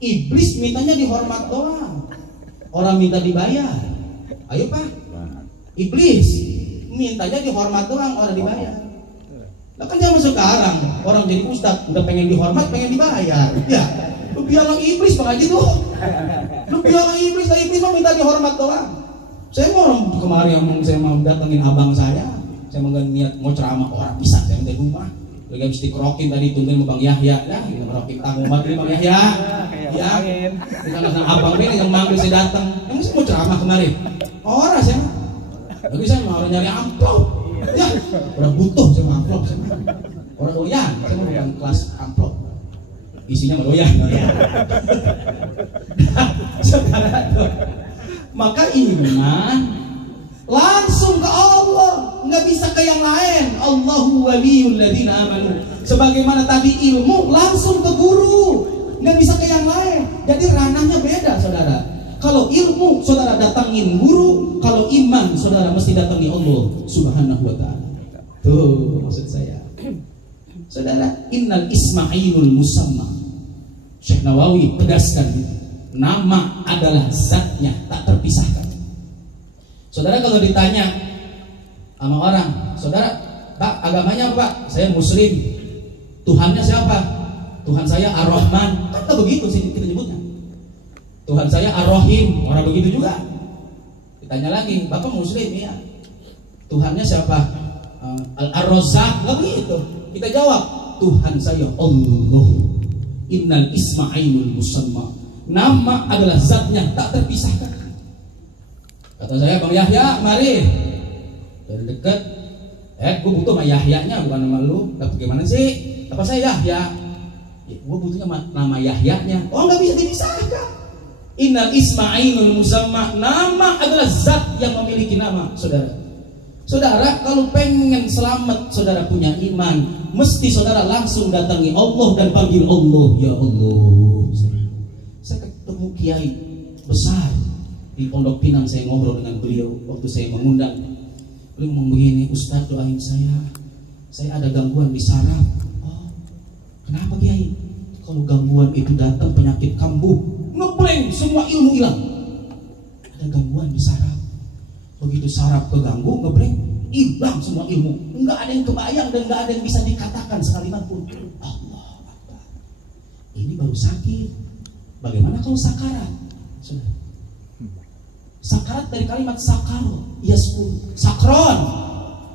Iblis mintanya dihormat doang, orang minta dibayar. Ayo Pak, iblis mintanya dihormat doang, orang dibayar. Nah kan zaman sekarang orang jadi ustadz udah pengen dihormat, pengen dibayar. Ya, lu bilang iblis Bang Haji tuh. Lu bilang iblis mah minta dihormat doang. Saya mau kemarin saya mau datengin abang saya mau niat mau ceramah, orang bisa saya minta rumah. Lagi habis dikerokin tadi tungguin sama Bang Yahya, ya ngerokin tanggung banget Bang Yahya. Ya, bukan sama abang ini yang manggil saya datang. Emang saya mau ceramah kemarin. Orang saya, lagi saya mau nyari amplop. Ya, orang butuh sama amplop saya. Orang doyan, saya mau bukan kelas amplop. Isinya mah doyan. Saudara, maka iman langsung ke Allah, nggak bisa ke yang lain. Allahu waliyul ladzina amanu. Sebagaimana tadi ilmu langsung ke guru, nggak bisa ke yang lain. Jadi ranahnya beda, saudara. Kalau ilmu saudara datangin guru, kalau iman saudara mesti datangi Allah Subhanahu wa taala. Tuh maksud saya. Saudara, innal ismailul musamma. Syekh Nawawi tegaskan itu. Nama adalah zatnya, tak terpisahkan. Saudara kalau ditanya sama orang, saudara, Pak, agamanya apa Pak? Saya Muslim. Tuhannya siapa? Tuhan saya Ar-Rahman. Kan begitu sih kita nyebutnya. Tuhan saya Ar-Rahim. Orang begitu juga. Ditanya lagi, Bapak Muslim? Iya. Tuhannya siapa? Ar-Razzaq. Gak begitu. Kita jawab, Tuhan saya Allah. Innal ismailul musamma. Nama adalah zatnya, tak terpisahkan. Kata saya, Bang Yahya, mari. Dari dekat, gue butuh sama Yahyanya, bukan nama lu. Bagaimana sih? Apa saya Yahya? Ya, gue butuhnya nama Yahyanya. Oh, nggak bisa dipisahkan. Innal ismailul musamma. Nama adalah zat yang memiliki nama, saudara. Saudara, kalau pengen selamat, saudara punya iman, mesti saudara langsung datangi Allah dan panggil Allah. Ya Allah. Saya ketemu kiai besar di Pondok Pinang, saya ngobrol dengan beliau waktu saya mengundang. Beliau ngomong begini, Ustaz doain saya ada gangguan di saraf. Oh, kenapa Kiai? Kalau gangguan itu datang penyakit kambuh, ngebleng, semua ilmu hilang. Ada gangguan di saraf. Begitu saraf keganggu, ngebleng, hilang semua ilmu. Enggak ada yang kebayang dan enggak ada yang bisa dikatakan sekalimat pun. Allah Akbar. Ini baru sakit. Bagaimana kalau sakarat? Sudah. Sakarat dari kalimat sakar, yaskun, sakron,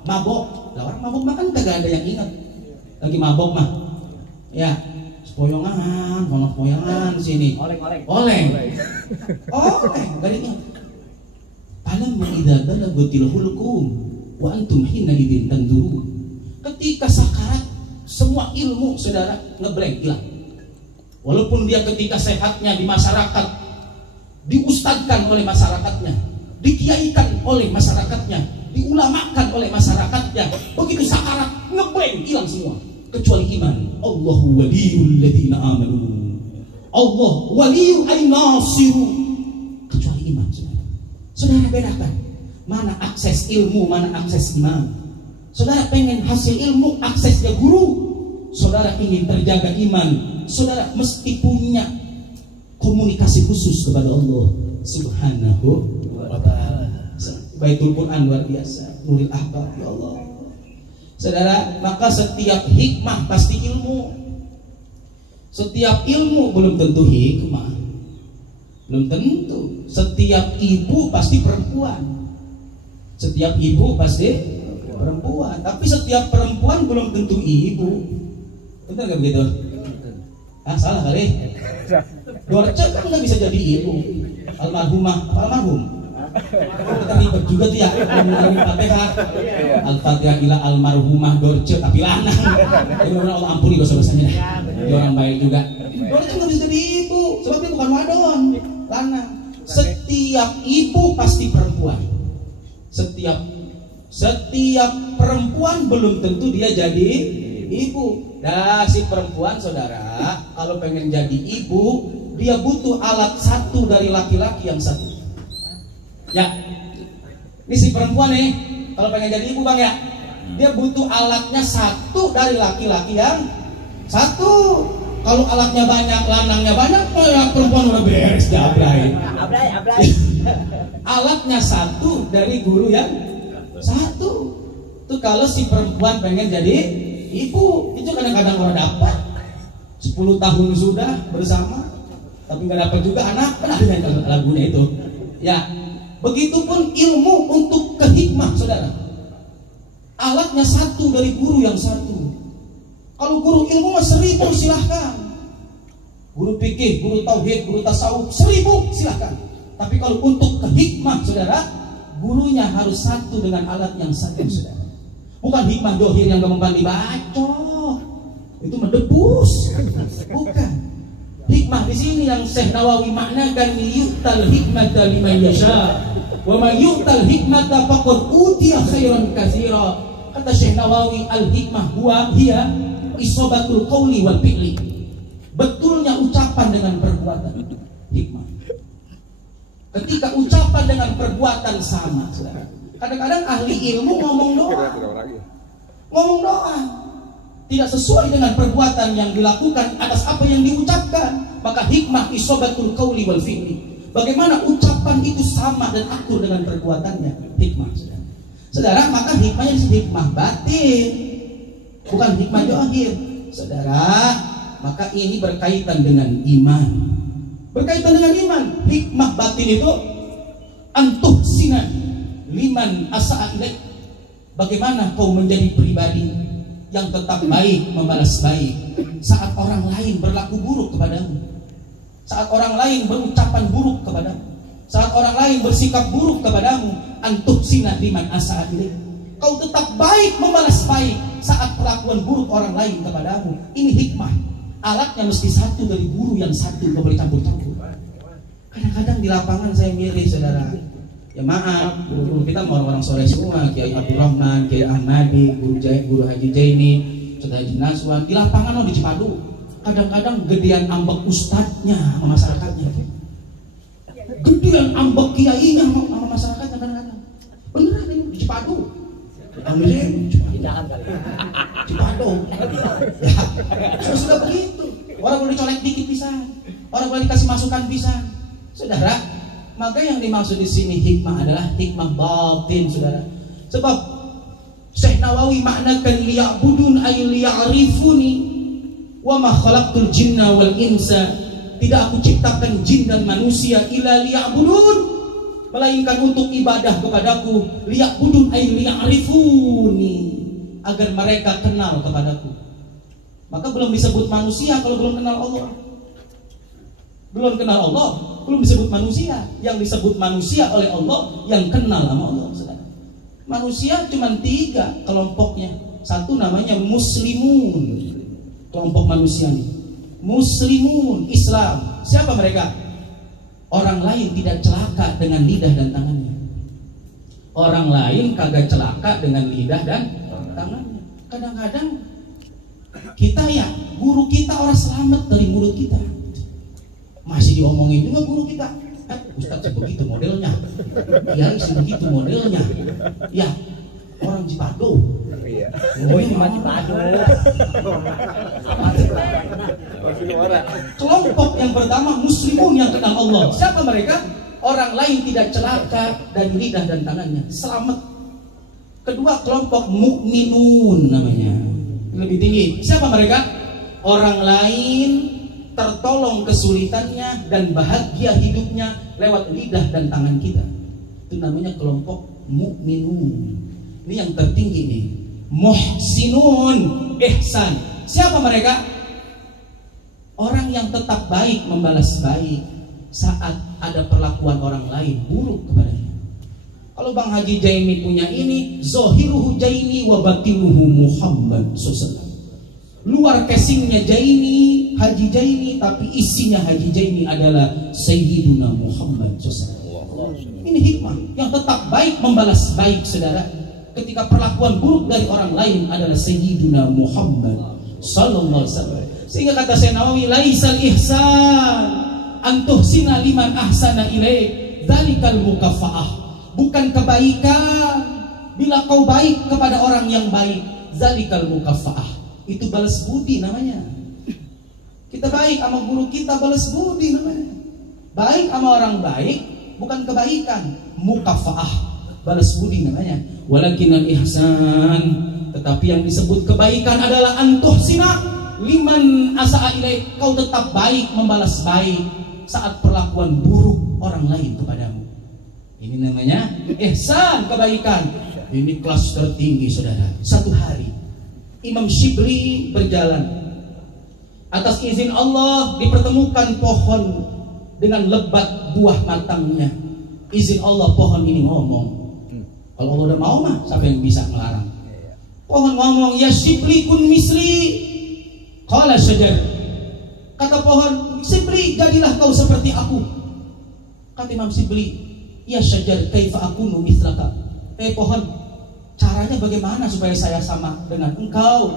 mabok. Lah orang mabok makan kagak ada yang ingat. Lagi mabok mah, ya, poyongan, poyongan sini. Oleng. Gak ada ingat. Alam ma'idha balaghatil hulqum wa antum hina idin tanzurun. Ketika sakarat, semua ilmu saudara ngeblank, hilang. Walaupun dia ketika sehatnya di masyarakat, diustadkan oleh masyarakatnya, dikiaikan oleh masyarakatnya, diulamakan oleh masyarakatnya, begitu sakarat ngeblank, hilang semua kecuali iman. Allahu waliyul ladzina amanu. Allah waliyul ay-nasiru, kecuali iman. Saudara bedakan mana akses ilmu, mana akses iman. Saudara pengen hasil ilmu, aksesnya guru. Saudara ingin terjaga iman, saudara mesti punya komunikasi khusus kepada Allah Subhanahu wa ta'ala. Baitul Quran luar biasa, nuril ahbab, ya Allah. Saudara, maka setiap hikmah pasti ilmu. Setiap ilmu belum tentu hikmah. Belum tentu. Setiap ibu pasti perempuan. Setiap ibu pasti perempuan. Tapi setiap perempuan belum tentu ibu. Betul nggak begitu? Ah, salah kali. Dorce kan nggak bisa jadi ibu. Almarhumah, apa almarhum? Kita ribet juga tuh ya. Al-Fatihah, Al-Fatihah ila almarhumah Dorce tapi lanang. Mudah-mudahan Allah ampuni dosa-dosanya. Dia orang baik juga. Dorce nggak bisa jadi ibu, sebab dia bukan wadon, lanang. Setiap ibu pasti perempuan. Setiap perempuan belum tentu dia jadi ibu. Nah, si perempuan saudara, kalau pengen jadi ibu, dia butuh alat satu dari laki-laki yang satu. Ya, ini si perempuan nih, kalau pengen jadi ibu bang ya, dia butuh alatnya satu dari laki-laki yang satu. Kalau alatnya banyak, lanangnya banyak, perempuan udah beres jablay. Alatnya satu dari guru yang satu. Tuh kalau si perempuan pengen jadi ibu, itu kadang-kadang orang dapat 10 tahun sudah bersama, tapi nggak dapat juga anak. Kan ada lagunya itu. Ya, begitupun ilmu untuk kehikmah, saudara. Alatnya satu dari guru yang satu. Kalau guru ilmu mah 1000 silahkan. Guru fikih, guru tauhid, guru tasawuf 1000 silahkan. Tapi kalau untuk kehikmah, saudara, gurunya harus satu dengan alat yang satu, saudara. Bukan hikmah dohir yang gampang dibacok, itu mendebus. Bukan. Hikmah di sini yang Syekh Nawawi maknakan, yu'tal hikmata liman yasha wa man yu'tal hikmata faqad utiya khairan katsira. Kata Syekh Nawawi, al hikmah hiya isobatul qawli wal fi'li. Betulnya ucapan dengan perbuatan. Hikmah. Ketika ucapan dengan perbuatan sama, saudara. Kadang-kadang ahli ilmu ngomong doang, tidak sesuai dengan perbuatan yang dilakukan atas apa yang diucapkan. Maka hikmah isobatul qawli wal fi'li. Bagaimana ucapan itu sama dan akur dengan perbuatannya. Hikmah, saudara. Saudara, maka hikmahnya disebut hikmah batin, bukan hikmah zahir. Saudara, maka ini berkaitan dengan iman. Berkaitan dengan iman. Hikmah batin itu antuh sinan liman asa'a ilaik. Bagaimana kau menjadi pribadi yang tetap baik, membalas baik saat orang lain berlaku buruk kepadamu, saat orang lain berucapan buruk kepadamu, saat orang lain bersikap buruk kepadamu. Antuh sinan liman asa'a ilaik. Kau tetap baik, membalas baik saat perlakuan buruk orang lain kepadamu. Ini hikmah. Alatnya mesti satu dari guru yang satu, nggak boleh campur-campur. Kadang-kadang di lapangan saya milih, saudara. Ya maaf, guru-guru kita orang-orang soleh semua, Kiai Abdurrahman, Kiai Ahmadi, Guru Haji Jaini, Ustaz Haji Naswan. Di lapangan di Cipadu, kadang-kadang gedean ambek ustadznya sama masyarakatnya. Gedean ambek kiainya sama masyarakatnya kadang-kadang. Beneran ini di Cipadu. Cipadu. Ya, sudah begitu. Orang boleh colek dikit bisa, orang boleh dikasih masukan bisa, saudara. Maka yang dimaksud di sini hikmah adalah hikmah batin, saudara. Sebab Syekh Nawawi maknakan liya'budun ay liya'rifuni wa ma khalaqtul jinna wal insa. Tidak aku ciptakan jin dan manusia illa liya'budun, melainkan untuk ibadah kepadaku. Liya'budun ay liya'rifuni, agar mereka kenal kepadaku. Maka belum disebut manusia kalau belum kenal Allah. Belum kenal Allah, belum disebut manusia. Yang disebut manusia oleh Allah yang kenal sama Allah, saudara. Manusia cuma 3 kelompoknya. Satu namanya muslimun, kelompok manusia nih. Muslimun, Islam. Siapa mereka? Orang lain tidak celaka dengan lidah dan tangannya. Orang lain kagak celaka dengan lidah dan tangannya. Kadang-kadang kita ya, guru kita orang selamat dari mulut kita. Masih diomongin juga guru kita. Ustaz begitu modelnya. Ya, begitu modelnya. Ya, orang Cipadu. Iya. Orang Cipadu. Kelompok yang pertama muslimun yang kenal Allah. Siapa mereka? Orang lain tidak celaka dari lidah dan tangannya. Selamat. Kedua kelompok mukminun namanya. Lebih tinggi. Siapa mereka? Orang lain tertolong kesulitannya dan bahagia hidupnya lewat lidah dan tangan kita. Itu namanya kelompok mukminun. Ini yang tertinggi nih. Muhsinun, ihsan. Siapa mereka? Orang yang tetap baik membalas baik saat ada perlakuan orang lain buruk kepadanya. Kalau Bang Haji Jaini punya ini, zohiruhu Jaini wa batinuhu Muhammad SAW. Luar casingnya Jaini, Haji Jaini, tapi isinya Haji Jaini adalah Sayyiduna Muhammad SAW. Ini hikmah yang tetap baik membalas baik, saudara. Ketika perlakuan buruk dari orang lain adalah Sayyiduna Muhammad sallallahu alaihi wasallam. Sehingga kata Syekh Nawawi, laisal ihsan antuhsina liman ahsana ilaik, dzalikal mukafaah. Bukan kebaikan bila kau baik kepada orang yang baik, dzalikal mukafaah. Itu balas budi namanya. Kita baik sama guru kita, balas budi namanya. Baik sama orang baik bukan kebaikan, mukafaah, balas budi namanya. Walakinal ihsan, tetapi yang disebut kebaikan adalah antuhsina liman asa'a ilaik, kau tetap baik membalas baik saat perlakuan buruk orang lain kepadamu. Ini namanya ihsan, kebaikan. Ini kelas tertinggi, saudara. Satu hari Imam Shibli berjalan, atas izin Allah dipertemukan pohon dengan lebat buah matangnya. Izin Allah pohon ini ngomong. Kalau Allah udah mau mah siapa yang bisa melarang? Pohon ngomong, ya Shibli kun misli. Qala syajar. Kata pohon, Shibli jadilah kau seperti aku. Kata Imam Shibli, ya syajar kaifa akunu mislaka. Pohon, caranya bagaimana supaya saya sama dengan engkau?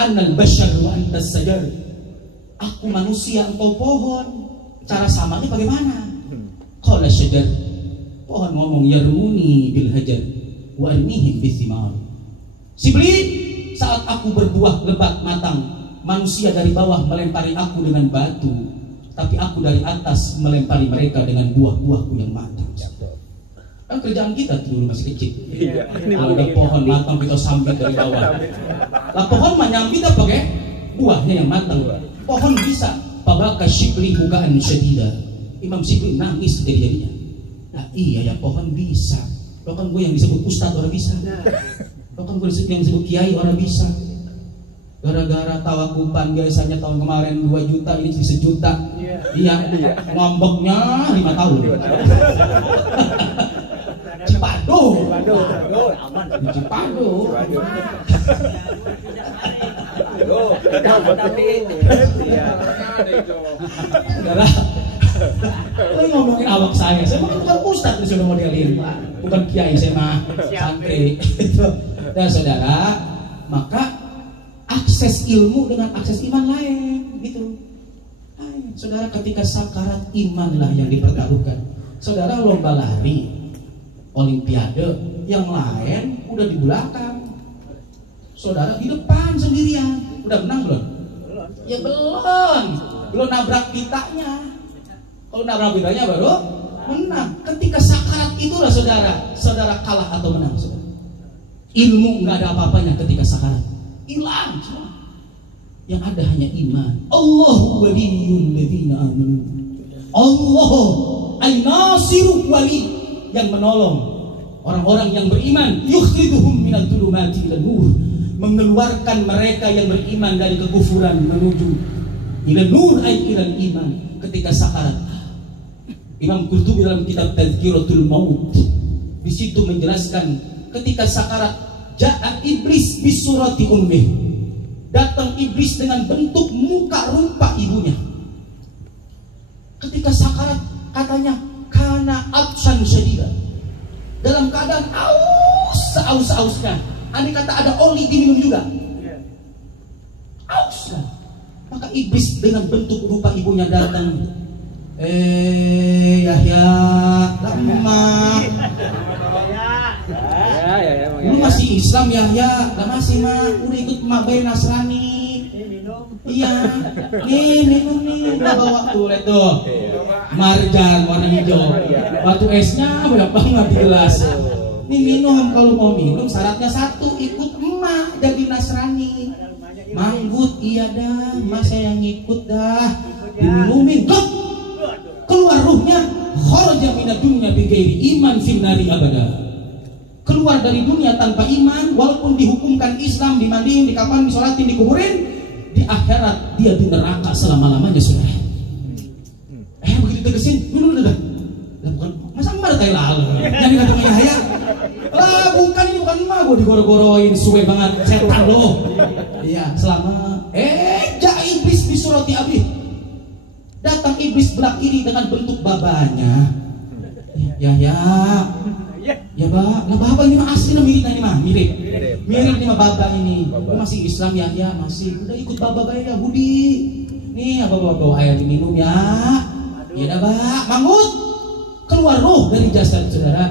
Annal bashar wa antas syajar. Aku manusia, engkau pohon. Cara samanya bagaimana? Qala syajar. Pohon ngomong, yaruni bil hajar wa armihim bithimar. Shibli, saat aku berbuah lebat matang, manusia dari bawah melempari aku dengan batu, tapi aku dari atas melempari mereka dengan buah-buahku yang matang. Kan kerjaan kita dulu masih kecil. Kalau ada pohon matang kita sambit dari bawah. Lah pohon mah nyambit apa pakai buahnya yang matang. Pohon bisa. Pabaka Shibli bukaan syadida. Imam Shibli nangis jadi-jadinya. Nah iya ya, pohon bisa. Lo kan gue yang disebut ustadz orang bisa. Lo kan gue yang disebut kiai orang bisa. Gara-gara tawakupan biasanya tahun kemarin 2 juta, ini jadi 1 juta. Iya, ngambeknya 5 tahun. Cipado, aman. Cipado. Lo ngomongin awak saya bukan ustadz, sudah modelin, bukan kiai, saya mah santri. Dan saudara, maka akses ilmu dengan akses iman lain, gitu. Saudara, ketika sakarat imanlah yang dipertaruhkan. Saudara lomba lari, olimpiade, yang lain udah di belakang. Saudara di depan sendirian. Udah menang belum? Ya belum nabrak kitanya. Kalau nabrak kitanya baru menang. Ketika sakarat itulah saudara kalah atau menang, saudara. Ilmu nggak ada apa-apanya ketika sakarat. Hilang semua. Yang ada hanya iman. Allahu waliyul ladzina amanu. Allah ay-nasiru wali, yang menolong orang-orang yang beriman. Yukhrijuhum minadh dhulumati ilan nur, mengeluarkan mereka yang beriman dari kekufuran menuju ilan nur ay ilal iman. Ketika sakarat, Imam Qurtubi dalam kitab Tazkiratul Maut di situ menjelaskan ketika sakarat, ja'a iblis bisurati ummih, datang iblis dengan bentuk muka rupa ibunya. Ketika sakarat katanya kana atsan syadida, dalam keadaan aus-ausnya. Andai kata ada oli diminum juga, aus lah. Maka iblis dengan bentuk rupa ibunya datang. Yahya, lama. Lu masih Islam Yahya? Gak masih mah, udah ikut Mabai Nasrani. Iya, nih minum nih, udah bawa tuh, lihat tuh, marjan warna hijau, batu esnya banyak banget di gelas. Nih minum, kalau mau minum syaratnya 1, ikut emak jadi Nasrani. Manggut, iya dah, emak saya yang ikut dah. diminumin, keluar ruhnya, kharaja minad dunya bighairi iman finnari abada. Keluar dari dunia tanpa iman, walaupun dihukumkan Islam, dimandiin, dikapan, disolatin, dikuburin, di akhirat dia di neraka selama-lamanya, saudara. Begitu tegesin, dulu udah. Bukan, masa emak ada lalu? Jangan kata ya. Lah bukan, ini bukan emak, gue digoro-goroin, suwe banget, setan loh. Iya, selama iblis bisurati abi. Datang iblis belak kiri dengan bentuk babanya. Ya, Pak. Lah baba ini mah asli, mirip ini mah, mirip nih mah baba ini. Lu masih Islam ya, masih. Udah ikut baba kayak Yahudi. Nih, bawa air diminum ya. Ya dah, Pak. Mangut. Keluar roh dari jasad saudara.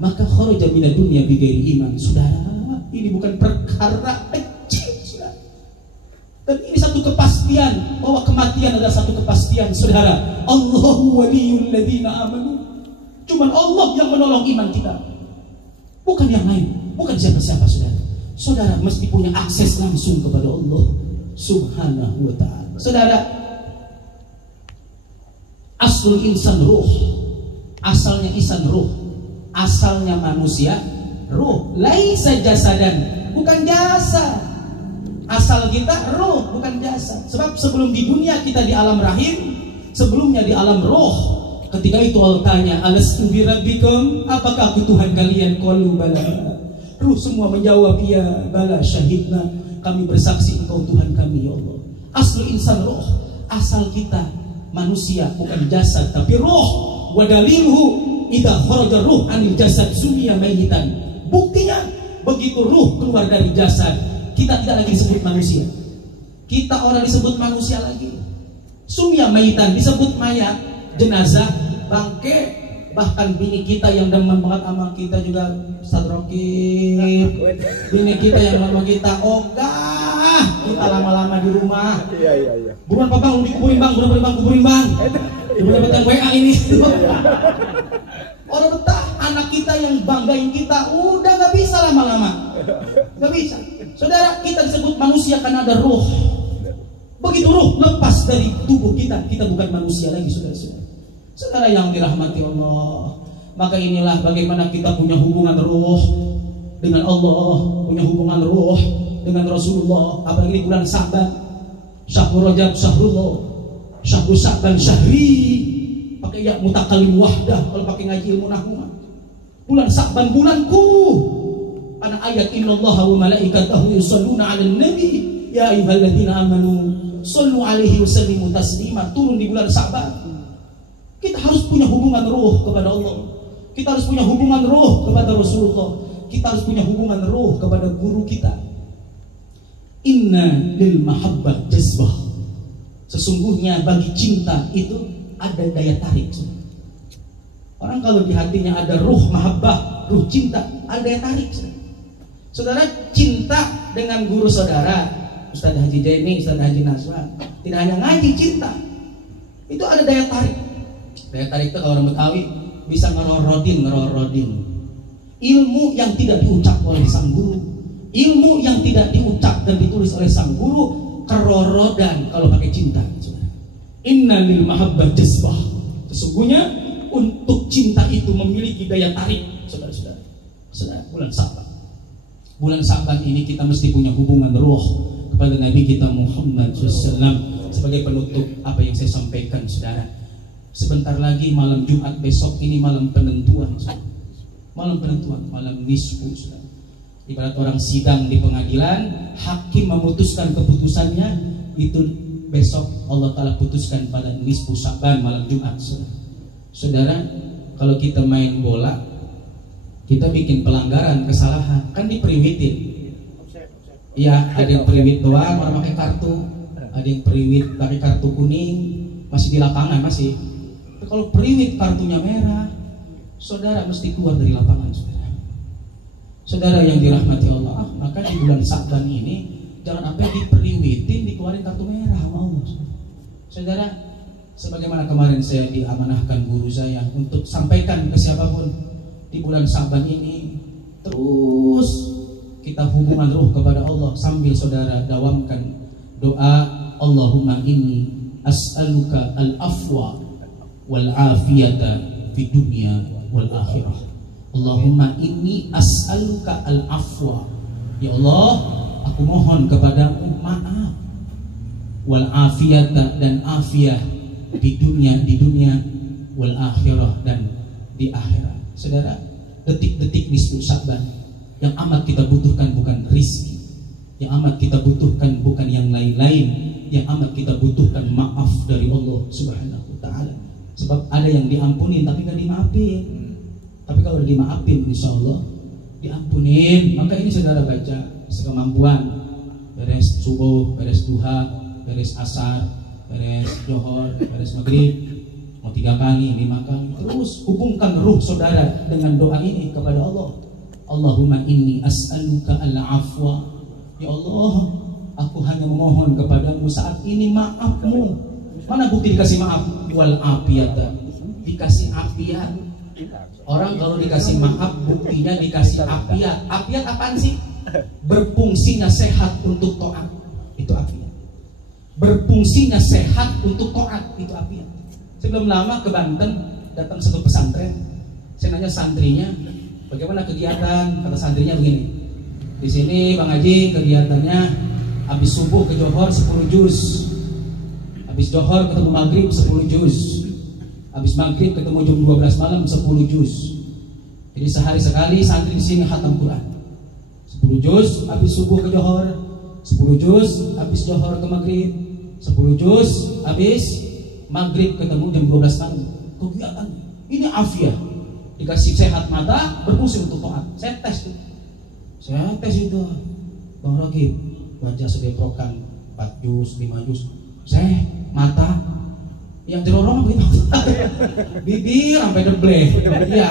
Maka kharaja minad dunya bighairi iman. Saudara, ini bukan perkara kecil, saudara. Dan ini satu kepastian bahwa kematian adalah satu kepastian, saudara. Allahu waliyul ladzina amanu. Cuman Allah yang menolong iman kita, bukan yang lain, bukan siapa-siapa, saudara. Saudara mesti punya akses langsung kepada Allah Subhanahu wa ta'ala. Saudara, aslul insan ruh, asalnya insan ruh, asalnya manusia ruh, laisa jasadan, bukan jasad. Asal kita ruh, bukan jasad. Sebab sebelum di dunia kita di alam rahim, sebelumnya di alam roh. Ketika itu Allah tanya, alastu birabbikum, apakah aku Tuhan kalian? Qalu bala. Ruh semua menjawab, iya, bala syahidna, kami bersaksi engkau Tuhan kami, ya Allah. Aslul insan roh, asal kita manusia, bukan jasad tapi roh. Wa dalilhu idza kharaja ruh anil jasad sumiya mayyitan. Buktinya begitu ruh keluar dari jasad, kita tidak lagi disebut manusia. Kita orang disebut manusia lagi. Sumiya mayyitan, disebut mayat, jenazah, bangke. Bahkan bini kita yang demen banget sama kita juga sadrokit. Bini kita yang sama kita ogah. Kita lama-lama di rumah. Iya. Buruan Pak Bang, dikuburin Bang, kuburin Bang. Udah dapat WA ini. Orang betah, anak kita yang banggain kita, udah gak bisa lama-lama. Gak bisa. Saudara, kita disebut manusia karena ada ruh. Begitu ruh lepas dari tubuh kita, kita bukan manusia lagi, saudara-saudara. Saudara yang dirahmati Allah, maka inilah bagaimana kita punya hubungan ruh dengan Allah, punya hubungan ruh dengan Rasulullah. Apalagi di bulan Sa'ban, Syahrul Rajab, Syahrullah, Syahrul Sa'ban, Syahri, pakai ya mutakallim wahdah kalau pakai ngaji ilmu nahwu. Bulan Sa'ban bulanku. Karena ayat innallaha wa malaikatahu yusholluna 'alan nabi ya ayyuhalladzina amanu shollu 'alaihi wa sallimu taslima, turun di bulan Sa'ban. Kita harus punya hubungan ruh kepada Allah. Kita harus punya hubungan ruh kepada Rasulullah. Kita harus punya hubungan ruh kepada guru kita. Inna lil mahabbah jazbah. Sesungguhnya bagi cinta itu ada daya tarik. Orang kalau di hatinya ada ruh mahabbah, ruh cinta, ada daya tarik. Saudara, cinta dengan guru saudara, Ustaz Haji Jaini, Ustaz Haji Naswan, tidak hanya ngaji cinta, itu ada daya tarik. Daya tarik itu kalau orang Betawi bisa ngerorodin. Ilmu yang tidak diucap oleh sang guru, ilmu yang tidak diucap dan ditulis oleh sang guru, kerorodan kalau pakai cinta. Inna lil mahabbah jazbah. Sesungguhnya untuk cinta itu memiliki daya tarik, saudara-saudara. Bulan Sa'ban. Bulan Sa'ban ini kita mesti punya hubungan roh kepada Nabi kita Muhammad SAW. Sebagai penutup apa yang saya sampaikan, saudara. Sebentar lagi malam Jumat besok ini malam penentuan, malam penentuan, malam nisfu, saudara. Ibarat orang sidang di pengadilan, hakim memutuskan keputusannya, itu besok Allah Ta'ala putuskan pada nisfu Sa'ban malam Jumat, saudara. Saudara, kalau kita main bola, kita bikin pelanggaran, kesalahan, kan diperiwitin. Ya, ada yang periwit doang, orang pakai kartu, ada yang periwit pakai kartu kuning, masih di lapangan masih. Tapi kalau periwit kartunya merah, saudara mesti keluar dari lapangan, saudara. Saudara yang dirahmati Allah, maka di bulan Sa'ban ini jangan sampai diperiwitin, dikeluarin kartu merah sama Allah. Saudara, sebagaimana kemarin saya diamanahkan guru saya untuk sampaikan ke siapapun di bulan Sa'ban ini, terus kita hubungan ruh kepada Allah sambil saudara dawamkan doa Allahumma inni as'aluka al-afwa wal afiyata fid dunya wal akhirah. Allahumma inni as'aluka al-afwa. Ya Allah, aku mohon kepadamu maaf, wal afiyata, dan afiat di dunia wal akhirah, dan di akhirat. Saudara, detik-detik nisfu Sya'ban yang amat kita butuhkan bukan rizki, yang amat kita butuhkan bukan yang lain-lain, yang amat kita butuhkan maaf dari Allah Subhanahu wa ta'ala. Sebab ada yang diampunin tapi gak dimaafin. Tapi kalau udah dimaafin, insya Allah diampunin. Maka ini saudara baca sekemampuan, beres subuh, beres duha, beres asar, beres johor, beres maghrib, mau 3 kali, 5 kali, terus hubungkan ruh saudara dengan doa ini kepada Allah. Allahumma inni as'aluka al-afwa. Ya Allah, aku hanya memohon kepadamu saat ini maafmu. Mana bukti dikasih maaf? Wal afiyata, dikasih afiat. Orang kalau dikasih maaf buktinya dikasih afiat. Afiat apaan sih? Berfungsinya sehat untuk taat, itu afiat. Berfungsinya sehat untuk taat, itu afiat. Sebelum lama ke Banten datang satu pesantren. Saya nanya santrinya, bagaimana kegiatan? Kata santrinya begini, di sini Bang Haji kegiatannya habis subuh ke Johor 10 juz, habis Johor ketemu maghrib 10 juz, habis maghrib ketemu jam 12 malam 10 juz. Jadi sehari sekali santri di sini khatam Quran 10 juz, habis subuh ke Johor 10 juz, habis Johor ke maghrib 10 juz, habis maghrib ketemu jam 12 malam. Kegiatan ini afiat, dikasih sehat mata, berfungsi untuk taat. Saya tes itu Bang Ragib baca sedeprokan 4 juz, 5 juz. Saya mata yang jerorong begitu, bibir sampai debleh. Ya,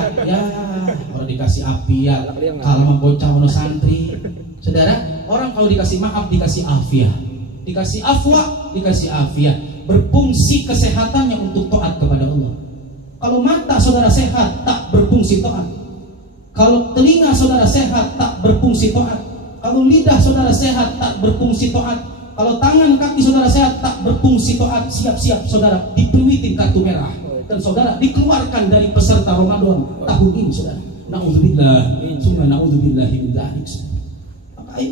kalau dikasih afiat, kalau bocah ono santri. Saudara, orang kalau dikasih maaf dikasih afiat, dikasih afwa, dikasih afiat, berfungsi kesehatannya untuk taat kepada Allah. Kalau mata saudara sehat tak berfungsi taat, kalau telinga saudara sehat tak berfungsi taat, kalau lidah saudara sehat tak berfungsi taat, kalau tangan kaki saudara sehat tak berfungsi taat, siap-siap saudara dipeluitin kartu merah dan saudara dikeluarkan dari peserta Ramadan tahun ini saudara. Nauzubillah, summa nauzubillah min dzalik. Maka ayo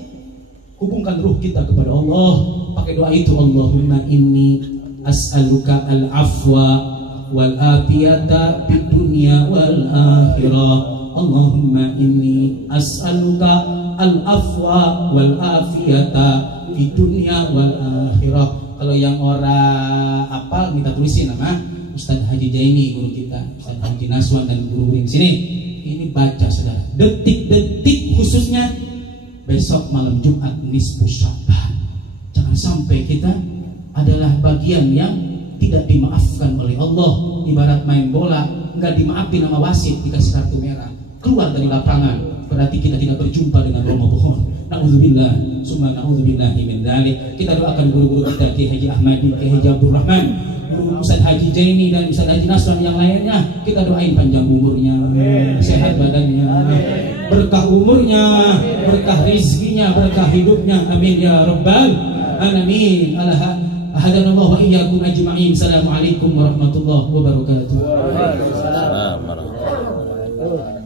hubungkan ruh kita kepada Allah pakai doa itu. Allahumma inni as'aluka al-afwa wal afiyata fid dunya wal akhirah. Allahumma inni as'aluka al-afwa wal afiyata fid dunya wal akhirah. Kalau yang orang apal minta tulisin nama Ustaz Haji Jaini, guru kita, Ustaz Haji Naswan dan guru-guru yang sini. Ini baca saudara, detik-detik khususnya besok malam Jumat nisfu Sya'ban. Jangan sampai kita adalah bagian yang tidak dimaafkan oleh Allah. Ibarat main bola, nggak dimaafin sama wasit, dikasih kartu merah, keluar dari lapangan, berarti kita tidak berjumpa dengan Ramadan. Nauzubillah, summa nauzubillahi min dzalik. Kita doakan guru-guru kita, Ki Haji Ahmadi, Ki Haji Abdul Rahman, Ustaz Haji Jaini dan Ustaz Haji Nasran yang lainnya. Kita doain panjang umurnya, sehat badannya, berkah umurnya, berkah rizkinya, berkah hidupnya. Amin ya rabbal alamin. Hadanallahu wa iyyakum ajma'in. Assalamualaikum warahmatullahi wabarakatuh. Waalaikumsalam warahmatullahi wabarakatuh.